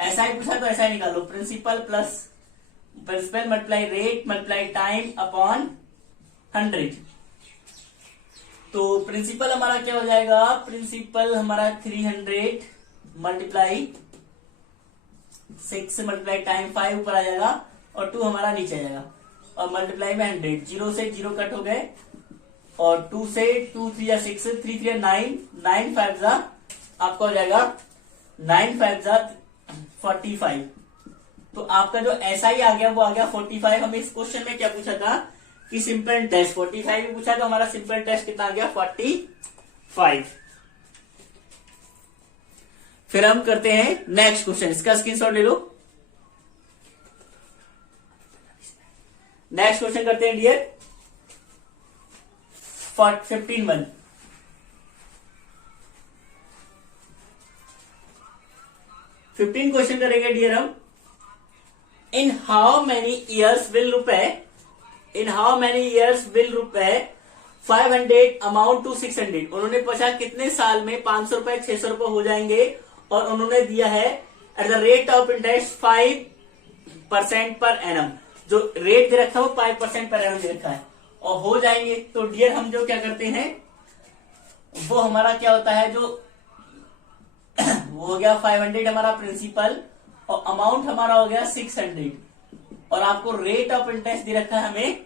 ऐसा ही पूछा तो ऐसा ही निकालो, principal multiply rate multiply time upon 100। तो प्रिंसिपल हमारा क्या हो जाएगा, प्रिंसिपल हमारा 300 मल्टीप्लाई 6 मल्टीप्लाई टाइम 5 ऊपर आ जाएगा और 2 हमारा नीचे आ जाएगा, और मल्टीप्लाई में 100। 0 से 0 कट हो गए और 2 से 2 3 6 3 3 9 9 5 आपका हो जाएगा 9 5 45। तो आपका जो SI आ गया वो आ गया 45। हमें इस क्वेश्चन में क्या पूछा था कि सिंपल टेस्ट 45 भी पूछा, तो हमारा सिंपल टेस्ट कितना आ गया 45। फिर हम करते हैं नेक्स्ट क्वेश्चन, इसका स्क्रीनशॉट ले लो। नेक्स्ट क्वेश्चन करते हैं डियर 15 क्वेश्चन करेंगे डियर हम। इन हाउ मेनी इयर्स विल रुपए 500 अमाउंट टू 600। उन्होंने पूछा कितने साल में 500 रुपए 600 रुपए हो जाएंगे, और उन्होंने दिया है eight the rate of interest 5% per annum. जो रेट दे रखा है वो 5% पर एनम दे रखा है, और हो जाएंगे। तो डियर हम जो क्या करते हैं वो हमारा क्या होता है, जो वो हो गया 500 हमारा प्रिंसिपल, और अमाउंट हमारा हो गया 600, और आपको रेट ऑफ इंटरेस्ट दे रखा है हमें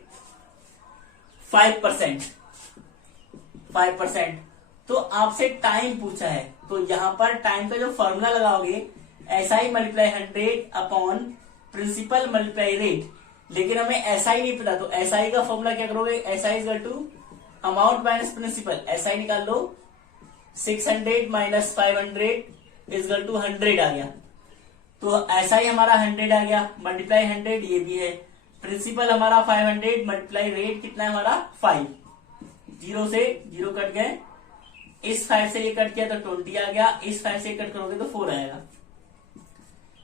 5%। तो आपसे टाइम पूछा है, तो यहां पर टाइम का जो फॉर्मूला लगाओगे SI multiply 100 upon principal multiply rate. लेकिन हमें SI नहीं पता, तो SI का फॉर्मूला क्या करोगे, SI is to amount minus principal. SI निकाल लो, 600 माइनस 500 इज टू 100 आ गया। तो SI हमारा 100 आ गया, मल्टीप्लाई 100 ये भी है। प्रिंसिपल हमारा 500 मल्टीप्लाई रेट कितना है हमारा 5। 0 से 0 कट गए, इस 5 से ये कट किया तो 20 आ गया, इस 5 से कट करोगे तो 4 आएगा,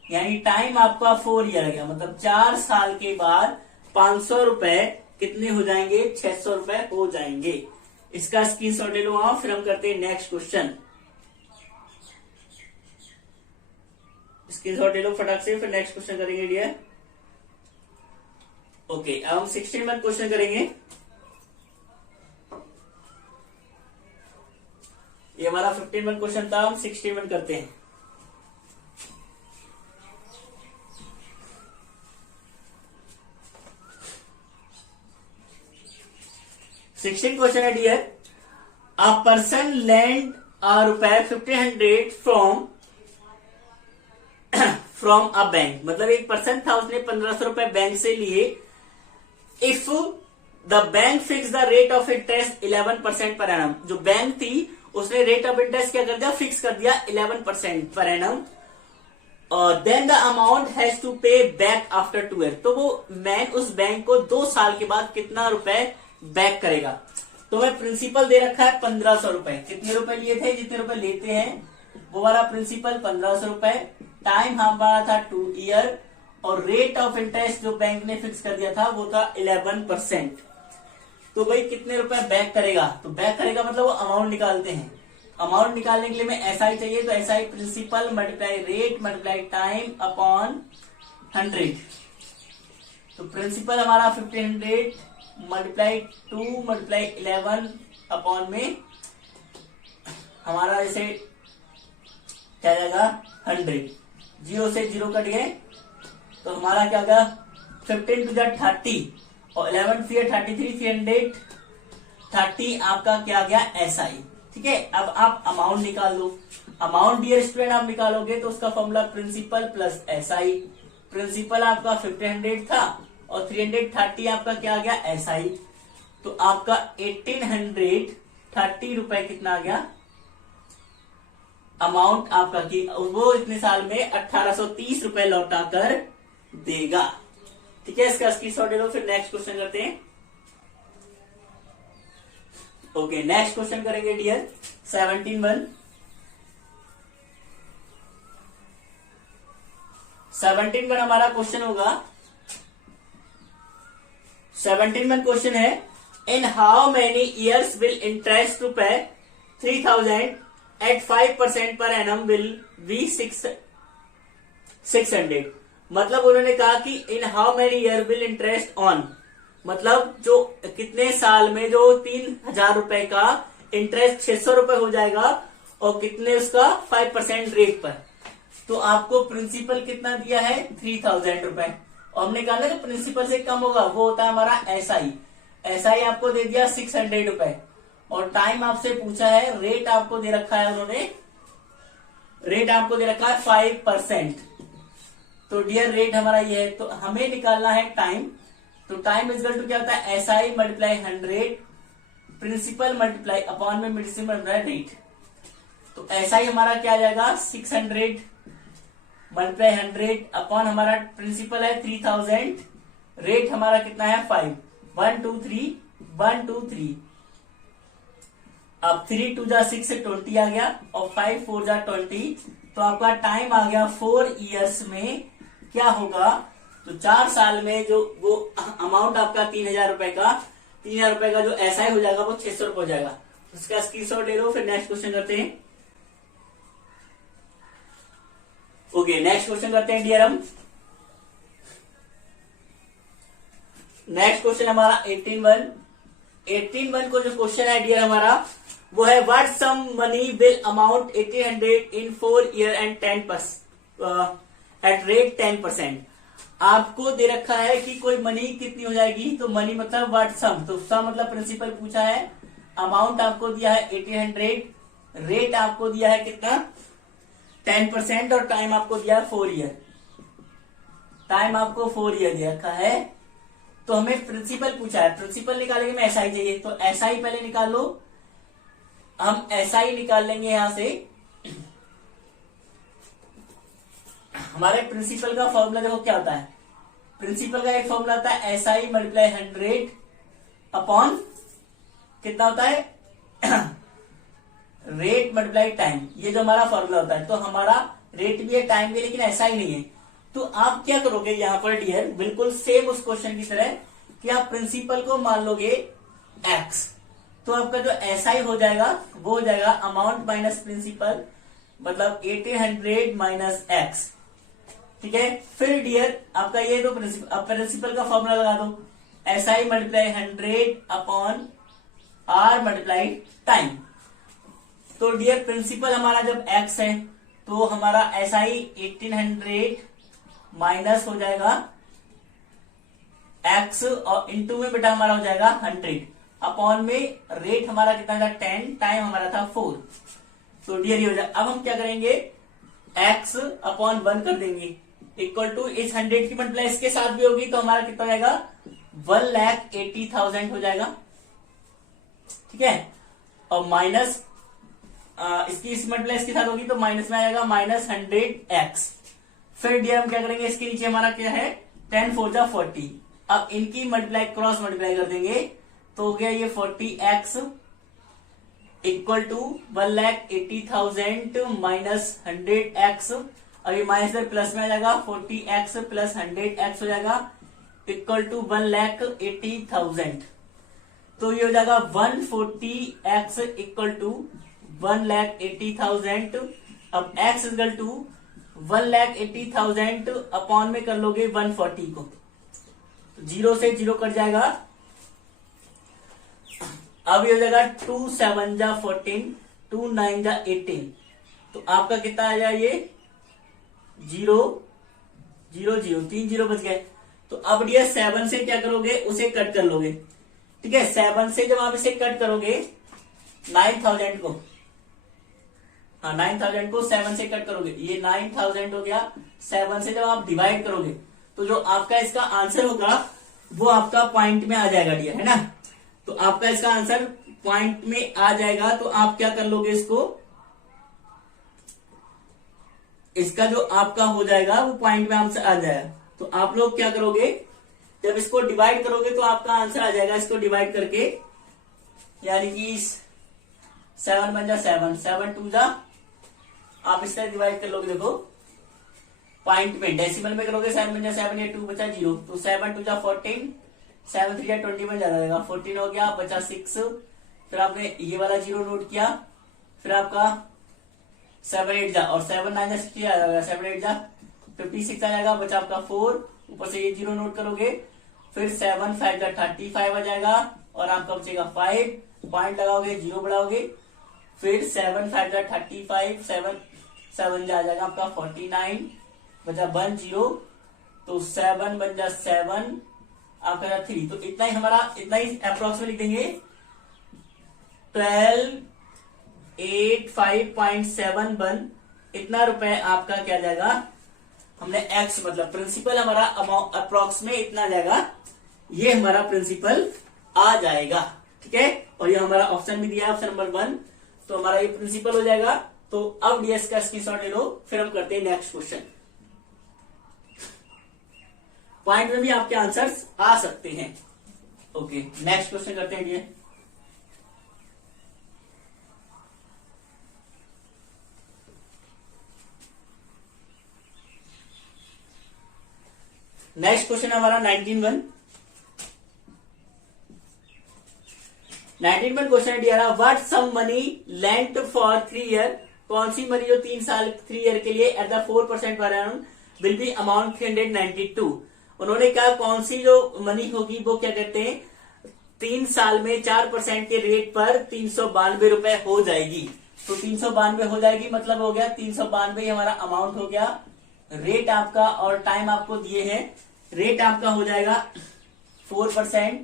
यानी टाइम आपका 4 ईयर आ गया। मतलब 4 साल के बाद 500 रुपए कितने हो जाएंगे, 600 रुपए हो जाएंगे। इसका स्क्रीनशॉट ले लो आप, फिर हम करते हैं नेक्स्ट क्वेश्चन। स्क्रीनशॉट ले लो फटाक से, फिर नेक्स्ट क्वेश्चन करेंगे डियर। ओके, अब हम 16 क्वेश्चन करेंगे। ये हमारा 15 क्वेश्चन था, हम 16 करते हैं। सिक्सटीन क्वेश्चन है डियर, अ पर्सन लैंड रुपए 1500 फ्रॉम अ बैंक। मतलब एक पर्सन था, उसने 1500 रुपए बैंक से लिए। If the bank fix the rate of interest 11% per annum. जो बैंक थी उसने रेट ऑफ इंटरेस्ट क्या कर दिया, फिक्स कर दिया 11% पर एनम। और then the amount has to pay back after 2 year. तो वो मैन उस बैंक को 2 साल के बाद कितना रुपए बैक करेगा। तो मैं प्रिंसिपल दे रखा है 1500 रुपए। कितने रुपए लिए थे, जितने रुपए लेते हैं वो वाला प्रिंसिपल 1500 रुपए। टाइम हमारा था 2 ईयर, और रेट ऑफ इंटरेस्ट जो बैंक ने फिक्स कर दिया था वो था 11%। तो भाई कितने रुपए बैक करेगा, तो बैक करेगा मतलब वो अमाउंट निकालते हैं। अमाउंट निकालने के लिए मैं एसआई चाहिए, तो SI principal multiply rate multiply time upon 100। तो प्रिंसिपल हमारा 1500 मल्टीप्लाई 2 मल्टीप्लाई 11 अपॉन में हमारा जैसे क्या जाएगा 100, 0 से 0 कट गए तो हमारा क्या होगा 15 टू 30 और 11 3 33 330 आपका क्या गया एसआई। ठीक है, अब आप अमाउंट निकाल लो। अमाउंट डियर स्टूडेंट आप निकालोगे तो उसका formula principal plus SI. Principal आपका 1500 था और 330 आपका क्या आ गया एसआई। तो आपका 1830 रुपए कितना आ गया अमाउंट आपका की वो इतने साल में 1830 रुपए लौटा कर देगा। ठीक है, इसका स्क्रीनशॉट ले लो। फिर नेक्स्ट क्वेश्चन करते हैं। ओके, नेक्स्ट क्वेश्चन करेंगे डियर 17 हमारा क्वेश्चन होगा। 17 क्वेश्चन है, in how many years will interest to pay 3000 eight 5% per annum will be 600। मतलब उन्होंने कहा कि इन how many year will interest on, मतलब जो कितने साल में जो 3000 रुपए का इंटरेस्ट 600 रुपए हो जाएगा और कितने उसका 5% रेट पर। तो आपको प्रिंसिपल कितना दिया है 3000 रुपए और हमने कहा ना कि प्रिंसिपल से कम होगा वो होता है हमारा एसआई। एसआई आपको दे दिया 600 रुपए और टाइम आपसे पूछा है, रेट आपको दे रखा है उन्होंने, रेट आपको दे रखा है 5%। तो डियर रेट हमारा ये है, तो हमें निकालना है टाइम। तो टाइम इजकल टू क्या होता है SI multiply 100 principal multiply upon में मेडिसिन मल्टीप्लाई रेट। तो एसआई हमारा क्या आ जाएगा 600 मल्टीप्लाई 100 अपॉन हमारा प्रिंसिपल है 3000, रेट हमारा कितना है 5, 1 2 3 1 2 3। अब 3 2 जा 6 से 20 आ गया और 5 4 जा 20। तो आपका टाइम आ गया 4 इयर्स में क्या होगा, तो 4 साल में जो वो अमाउंट आपका 3000 रुपए का 3000 रुपए का जो एसआई हो जाएगा वो 600 रुपए हो जाएगा। उसका स्क्रीनशॉट ले लो। फिर नेक्स्ट क्वेश्चन करते हैं। ओके, नेक्स्ट क्वेश्चन करते हैं डियर हम। नेक्स्ट क्वेश्चन हमारा 18 को जो क्वेश्चन है डियर हमारा वो है what sum money will amount 1800 इन 4 ईयर एंड 10% एट रेट 10%। आपको दे रखा है कि कोई मनी कितनी हो जाएगी, तो मनी मतलब व्हाट सम, तो सम मतलब प्रिंसिपल पूछा है, अमाउंट आपको दिया है 1800, रेट आपको दिया है कितना 10% और टाइम आपको दिया है 4 ईयर। टाइम आपको 4 ईयर दे रखा है। तो हमें प्रिंसिपल पूछा है, प्रिंसिपल निकालेंगे में एसआई चाहिए, तो एसआई पहले निकाल लो। हम एसआई निकाल लेंगे यहां से। हमारे प्रिंसिपल का फॉर्मूला देखो क्या होता है, प्रिंसिपल का एक फॉर्मूला होता है एसआई मल्टीप्लाई 100 अपॉन कितना होता है रेट मल्टीप्लाई टाइम। ये जो हमारा फॉर्मूला होता है, तो हमारा रेट भी है टाइम भी, लेकिन एसआई नहीं है। तो आप क्या करोगे यहां पर डियर, बिल्कुल सेम उस क्वेश्चन की तरह कि आप प्रिंसिपल को मान लोगे एक्स, तो आपका जो एसआई हो जाएगा वो हो जाएगा अमाउंट माइनस प्रिंसिपल, मतलब 1800 माइनस एक्स। ठीक है, फिर डियर आपका ये तो प्रिंसिपल का फॉर्मूला लगा दो, SI multiply 100 upon R multiply time. तो डियर प्रिंसिपल हमारा जब एक्स है तो हमारा एसआई 1800 माइनस हो जाएगा एक्स और इंटू में बेटा हमारा हो जाएगा 100 अपॉन में रेट हमारा कितना था 10, टाइम हमारा था 4। तो डियर ये हो जाए। अब हम क्या करेंगे x अपॉन 1 कर देंगे इक्वल टू इस 100 की मल्टीप्लाई इसके साथ भी होगी तो हमारा कितना हो जाएगा 1,80,000 हो जाएगा। ठीक है, और माइनस इसकी इस मल्टीप्लाई इसके साथ होगी तो माइनस में आ जाएगा माइनस 100x। फिर डियर हम क्या करेंगे, इसके नीचे हमारा क्या है 10 4 जा 40। अब इनकी मल्टीप्लाई क्रॉस मल्टीप्लाई कर देंगे तो हो गया ये 40x equal to 1,80,000 minus 100x। अभी माइनस में प्लस में आ जाएगा 40x प्लस 100x हो जाएगा इक्वल टू 1,80,000। तो ये हो जाएगा 140x इक्वल टू 1,80,000। अब x इजकल टू 1,80,000 अपॉन में कर लोगे 140 को, जीरो से जीरो कट जाएगा। अब ये हो जाएगा 2 7 जा 14, 2 9 जा 18, तो आपका कितना आ जाए ये 0 0 0, 3 जीरो बच गए। तो अब ये 7 से क्या करोगे, उसे कट कर लोगे। ठीक है, 7 से जब आप इसे कट करोगे 9,000 को, हाँ 9,000 को 7 से कट करोगे, ये 9,000 हो गया। 7 से जब आप डिवाइड करोगे तो जो आपका इसका आंसर होगा वो आपका पॉइंट में आ जाएगा डियर, है ना। तो आपका इसका आंसर पॉइंट में आ जाएगा। तो आप क्या कर लोगे, इसका जो आपका हो जाएगा वो पॉइंट में आंसर आ जाएगा। तो आप लोग क्या करोगे, जब इसको डिवाइड करोगे तो आपका आंसर आ जाएगा इसको डिवाइड करके, यानी कि 7 बन जा 7, 7 2 जा, आप इस तरह डिवाइड कर लोगे। देखो पॉइंट में डेसिमल में करोगे 7 बन जा 7, ये 2 बचा 0, तो 7 2 जा 14, 7 3 जा 20 बन जाएगा, 14 हो गया, बचा 6। फिर आपने ये वाला 0 नोट किया, फिर आपका 7 8 जा, और 7 9 जा 60 आ जाएगा, 7 8 जा 56 आ जाएगा, बचा आपका 4, ऊपर से ये 0 नोट करोगे, फिर 7 5 जा 35 आ जाएगा, और आपका बचेगा 5, पॉइंट लगाओगे 0 बढ़ाओगे, फिर 7 5 जा 35, 7 जा आ जाएगा आपका 49, बचा 1 0, तो 7 बन जा 7, आपका 3। तो इतना ही हमारा, इतना ही अप्रोक्स में लिख देंगे 12,805.71 इतना रुपए आपका क्या जाएगा, हमने x मतलब प्रिंसिपल हमारा अप्रोक्स में इतना जाएगा, ये हमारा प्रिंसिपल आ जाएगा। ठीक है, और ये हमारा ऑप्शन भी दिया है, ऑप्शन नंबर 1, तो हमारा ये प्रिंसिपल हो जाएगा। तो अब डीएस का स्क्रीनशॉट ले लो, फिर हम करते हैं नेक्स्ट क्वेश्चन। पॉइंट में भी आपके आंसर्स आ सकते हैं। ओके, नेक्स्ट क्वेश्चन करते हैं डियर। नेक्स्ट क्वेश्चन हमारा 19-1 क्वेश्चन है dear, what sum money lent for 3 year, कौन सी मनी जो 3 साल 3 ईयर के लिए eight the 4% per annum will be amount 392। उन्होंने कहा कौन सी जो मनी होगी वो क्या कहते हैं 3 साल में 4% के रेट पर 392 रुपए हो जाएगी। तो 392 हो जाएगी मतलब हो गया 392 हमारा अमाउंट हो गया, रेट आपका और टाइम आपको दिए हैं। रेट आपका हो जाएगा 4%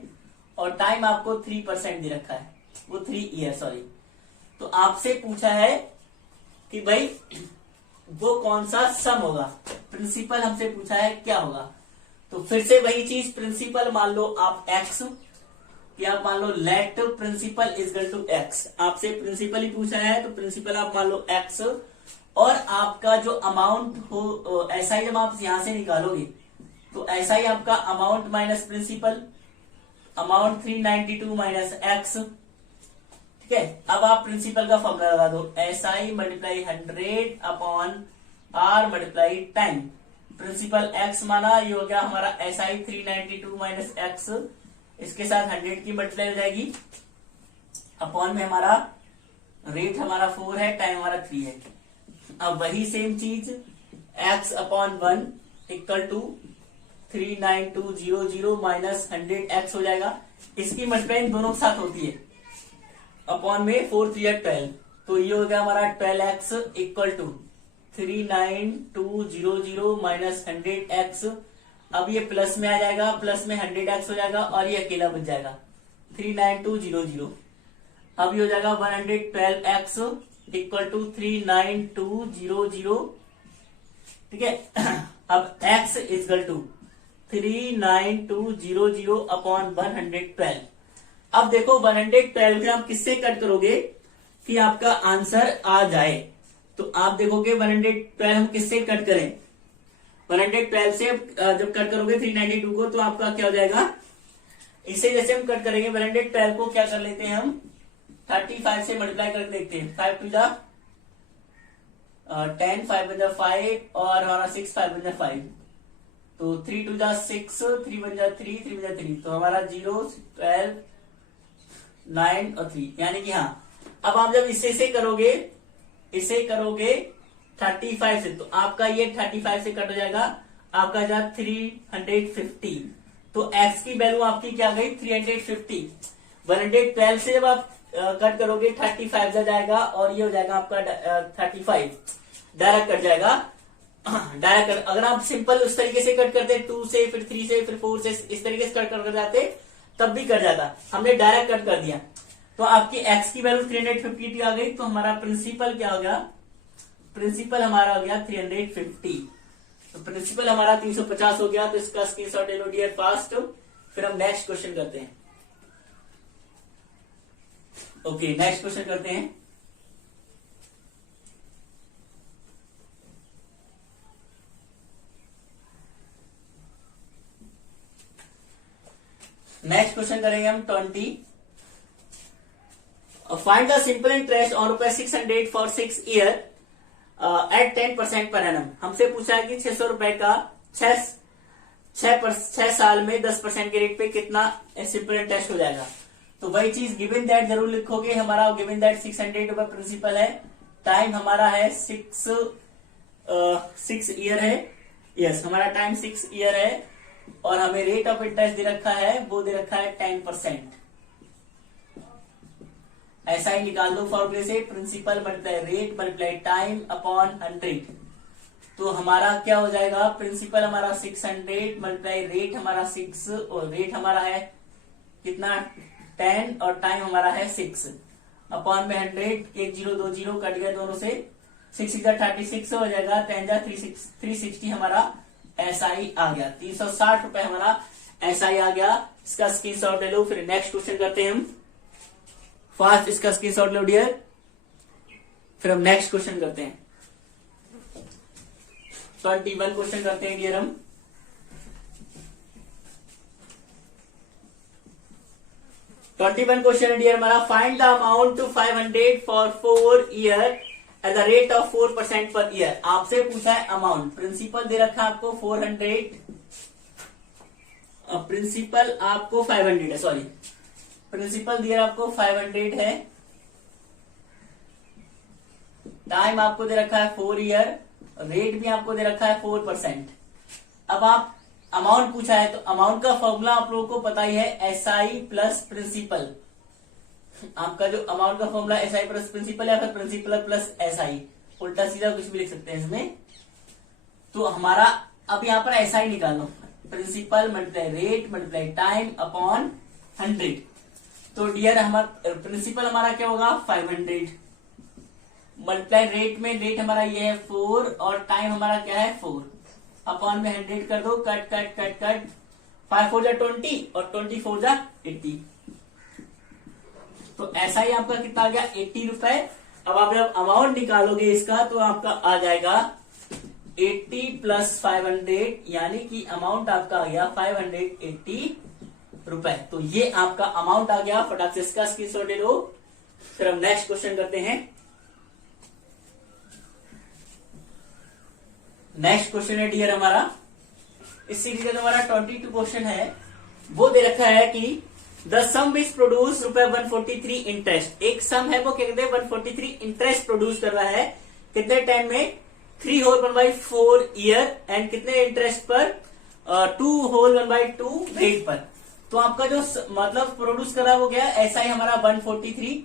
और टाइम आपको 3% दे रखा है, वो 3 ईयर सॉरी। तो आपसे पूछा है कि भाई वो कौन सा सम होगा, प्रिंसिपल हमसे पूछा है क्या होगा। तो फिर से वही चीज, प्रिंसिपल मान लो आप x, या आप मान लो let principal equal to x, आपसे प्रिंसिपल ही पूछा है तो प्रिंसिपल आप मान लो x, और आपका जो अमाउंट हो ऐसा ही जब आप यहां से निकालोगे तो ऐसा ही आपका amount minus principal, amount 392 minus x। ठीक है, अब आप प्रिंसिपल का फॉर्मूला लगा दो, SI multiply 100 upon R multiply time. Principal x माना, ये हो गया हमारा SI 392 माइनस x, इसके साथ 100 की मल्टीप्लाई हो जाएगी, अपॉन में हमारा रेट हमारा 4 है, टाइम हमारा 3 है। अब वही सेम चीज x upon 1 equal to 39200 minus 100x हो जाएगा, इसकी मल्टीप्लाई इन दोनों के साथ होती है, अपॉन में 4 3 12, तो ये हो गया हमारा 12x equal to 39200 minus 100x। अब ये प्लस में आ जाएगा, प्लस में 100x हो जाएगा, और ये अकेला बच जाएगा 39200। अब ये हो जाएगा 112x इक्वल टू 39200। ठीक है, अब x इक्वल टू 39200 अपॉन 112। अब देखो 112 में आप किससे कट करोगे कि आपका आंसर आ जाए। तो आप देखोगे 112 हम किससे कट करें, 112 से जब कट करोगे 392 को तो आपका क्या हो जाएगा, इसे जैसे हम कट करेंगे 112 को क्या कर लेते हैं हम 35 से मल्टीप्लाई करके देखते हैं, 5 2 जा 10, 5 1 जा 5, और हमारा 6 5 1 जा 5, तो 3 2 जा 6, 3 1 जा 3, 3 1 जा 3, तो हमारा 0 12 9 और 3, यानी कि हाँ अब आप जब इसे करोगे 35 से, तो आपका ये 35 से कट हो जाएगा, आपका जा 350। तो x की वैल्यू आपकी क्या गई 350। 112 से जब आप कट करोगे 35 जा जाएगा और ये हो जाएगा आपका 35, डायरेक्ट कट जाएगा। डायरेक्ट अगर आप सिंपल उस तरीके से कट करते 2 से फिर 3 से फिर 4 से इस तरीके से कट कर जाते तब भी कट जाता, हमने डायरेक्ट कट कर दिया। तो आपकी x की वैल्यू 350 आ गई, तो हमारा प्रिंसिपल क्या हो गया, प्रिंसिपल हमारा हो गया 350। तो प्रिंसिपल हमारा 350 हो गया। तो इसका स्क्रीनशॉट ले लो डियर फास्ट। फिर हम नेक्स्ट क्वेश्चन करते हैं। ओके, नेक्स्ट क्वेश्चन करते हैं। नेक्स्ट क्वेश्चन करेंगे हम 20। Find the simple interest on ₹600 for 6 year at 10% per annum. हमसे पूछा है कि 600 रुपए का 6 साल में 10% के रेट पे कितना सिंपल इंटरेस्ट हो जाएगा। तो वही चीज गिवन दैट जरूर लिखोगे। हमारा गिवन दैट 600 रुपए प्रिंसिपल है, टाइम हमारा है 6 ईयर है। यस, हमारा टाइम 6 ईयर है और हमें रेट ऑफ इंटरेस्ट दे रखा है, वो दे रखा है 10%। ऐसा ही निकाल दो फॉर्मूले से, principal multiply rate multiply time upon 100। तो हमारा क्या हो जाएगा, प्रिंसिपल हमारा 600 मल्टीप्लाई रेट हमारा 6 और रेट हमारा है कितना 10 और टाइम हमारा है 6 अपॉन में 100। 1 0 2 0 कट गए दोनों से, 6 6 36 हो जाएगा, 10 जा 360 हमारा SI आ गया। 360 रुपए हमारा SI आ गया। इसका स्क्रीनशॉट ले लो। फिर नेक्स्ट क्वेश्चन करते हैं हम फास्ट, इसका स्क्रीनशॉट लो डियर। फिर हम नेक्स्ट क्वेश्चन करते हैं 21 क्वेश्चन करते हैं डियर हम। क्वेश्चन है डियर हमारा, find the amount to 500 for 4 year at the rate of 4% per year. आपसे पूछा है अमाउंट, प्रिंसिपल दे रखा है आपको 400, प्रिंसिपल आपको 500 है, सॉरी प्रिंसिपल दिया आपको 500 है, टाइम आपको दे रखा है 4 ईयर, रेट भी आपको दे रखा है 4%। अब आप अमाउंट पूछा है तो अमाउंट का फॉर्मूला आप लोगों को पता ही है, SI प्लस प्रिंसिपल। आपका जो अमाउंट का फॉर्मूला SI प्लस प्रिंसिपल या फिर प्रिंसिपल प्लस SI, उल्टा सीधा कुछ भी लिख सकते हैं इसमें। तो हमारा अब यहाँ पर SI निकाल लो, principal multiply rate multiply time upon 100। तो डियर हमारा प्रिंसिपल हमारा क्या होगा 500 मल्टीप्लाई रेट में, रेट हमारा ये है 4 और टाइम हमारा क्या है 4 अपॉन में 100 कर दो, कट कट कट कट, 5 4 जा 20 और 20 4 जा 80। तो ऐसा ही आपका कितना आ गया 80 रुपए। अब आप जब अमाउंट निकालोगे इसका तो आपका आ जाएगा 80 प्लस 500, यानी कि अमाउंट आपका आ गया 580 रुपए। तो ये आपका अमाउंट आ गया। फटाक से इसका स्क्रीनशॉट ले लो। फिर हम नेक्स्ट क्वेश्चन करते हैं। नेक्स्ट क्वेश्चन है डियर हमारा, इस सीरीज का जो हमारा 22 क्वेश्चन है वो दे रखा है कि the sum which produce ₹143 interest. एक सम है वो क्या कहते हैं 143 इंटरेस्ट प्रोड्यूस कर रहा है, कितने टाइम में 3 होल 1/4 ईयर एंड कितने इंटरेस्ट पर 2 होल 1/2 रेट पर। तो आपका जो मतलब प्रोड्यूस कर रहा है वो क्या है, SI हमारा 143,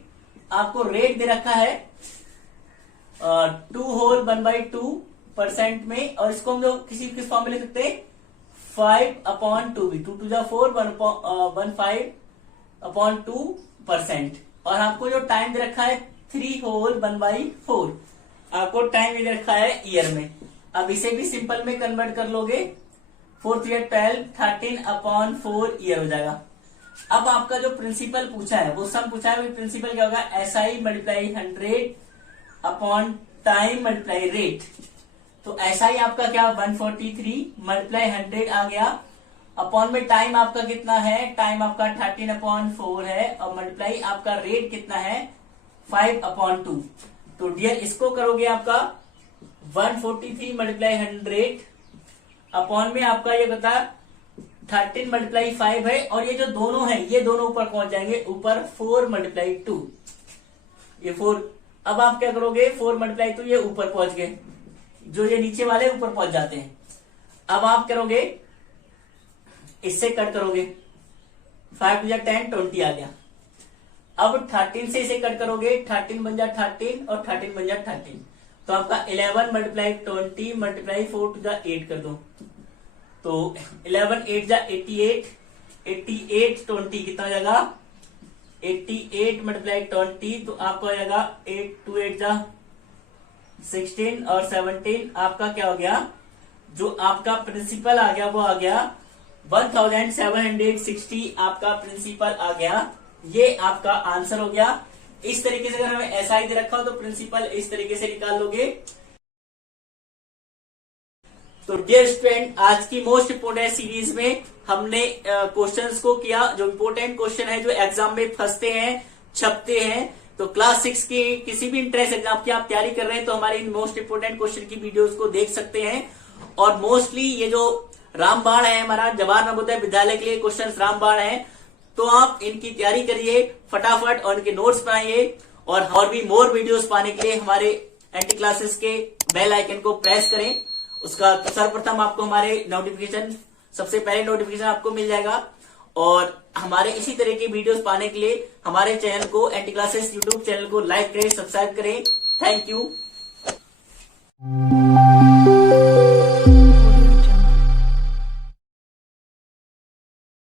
आपको रेट दे रखा है 2 होल 1/2% में, और इसको हम जो किस फॉर्म में लिख सकते हैं 5/2 भी, 2 2 जा 4 15/2%। और आपको जो टाइम दे रखा है 3 होल 1/4, आपको टाइम दे रखा है ईयर में। अब इसे भी सिंपल में कन्वर्ट कर लोगे, 4 3 12 13/4 ईयर हो जाएगा। अब आपका जो प्रिंसिपल पूछा है वो सम पूछा है, प्रिंसिपल क्या होगा SI multiply 100 upon time multiply rate. तो SI आपका क्या 143 मल्टीप्लाई 100 आ गया, अपॉन में टाइम आपका कितना है, टाइम आपका 13/4 है, और मल्टीप्लाई आपका रेट कितना है 5/2। तो डियर इसको करोगे आपका 143 मल्टीप्लाई 100 अपॉन में आपका ये बता 13 मल्टीप्लाई 5 है, और ये जो दोनों है ये दोनों ऊपर पहुंच जाएंगे, ऊपर 4 मल्टीप्लाई 2। ये 4। अब आप क्या करोगे, 4 मल्टीप्लाई, तो ये ऊपर पहुंच गए, जो ये नीचे वाले ऊपर पहुंच जाते हैं। अब आप करोगे, इससे कट करोगे, 5 टू 10, 20 आ गया। अब 13 से इसे कट करोगे, 13 बन जा 13 और 13 बन जा 13, तो आपका 11 मल्टीप्लाई 20 मल्टीप्लाई 4 टू 8 कर दो, तो 11 8 जा 88, 88 20 कितना हो जाएगा, 88 मल्टीप्लाई 20, तो आपका हो जाएगा 8 टू 8 जा 16 और 17, आपका क्या हो गया, जो आपका प्रिंसिपल आ गया वो आ गया 1760, आपका प्रिंसिपल आ गया। ये आपका आंसर हो गया। इस तरीके से अगर हमें SI दे रखा हो तो प्रिंसिपल इस तरीके से निकाल लोगे। तो डियर स्टूडेंट, आज की मोस्ट इम्पोर्टेंट सीरीज में हमने क्वेश्चंस को किया, जो इम्पोर्टेंट क्वेश्चन है, जो एग्जाम में फंसते हैं, छपते हैं। तो क्लास 6 की किसी भी इंट्रेंस एग्जाम की आप तैयारी कर रहे हैं तो हमारे इन मोस्ट इम्पोर्टेंट क्वेश्चन की वीडियोस को देख सकते हैं। और मोस्टली ये जो रामबाण है हमारा जवाहर नवोदय विद्यालय के लिए क्वेश्चन रामबाण है, तो आप इनकी तैयारी करिए फटाफट और इनके नोट्स बनाइए। और भी मोर वीडियोस पाने के लिए हमारे एंटी क्लासेस के बेल आइकन को प्रेस करें। उसका सर्वप्रथम आपको हमारे नोटिफिकेशन, सबसे पहले नोटिफिकेशन आपको मिल जाएगा। और हमारे इसी तरह के वीडियोस पाने के लिए हमारे चैनल को, एंटी क्लासेस यूट्यूब चैनल को लाइक करें, सब्सक्राइब करें। Thank you.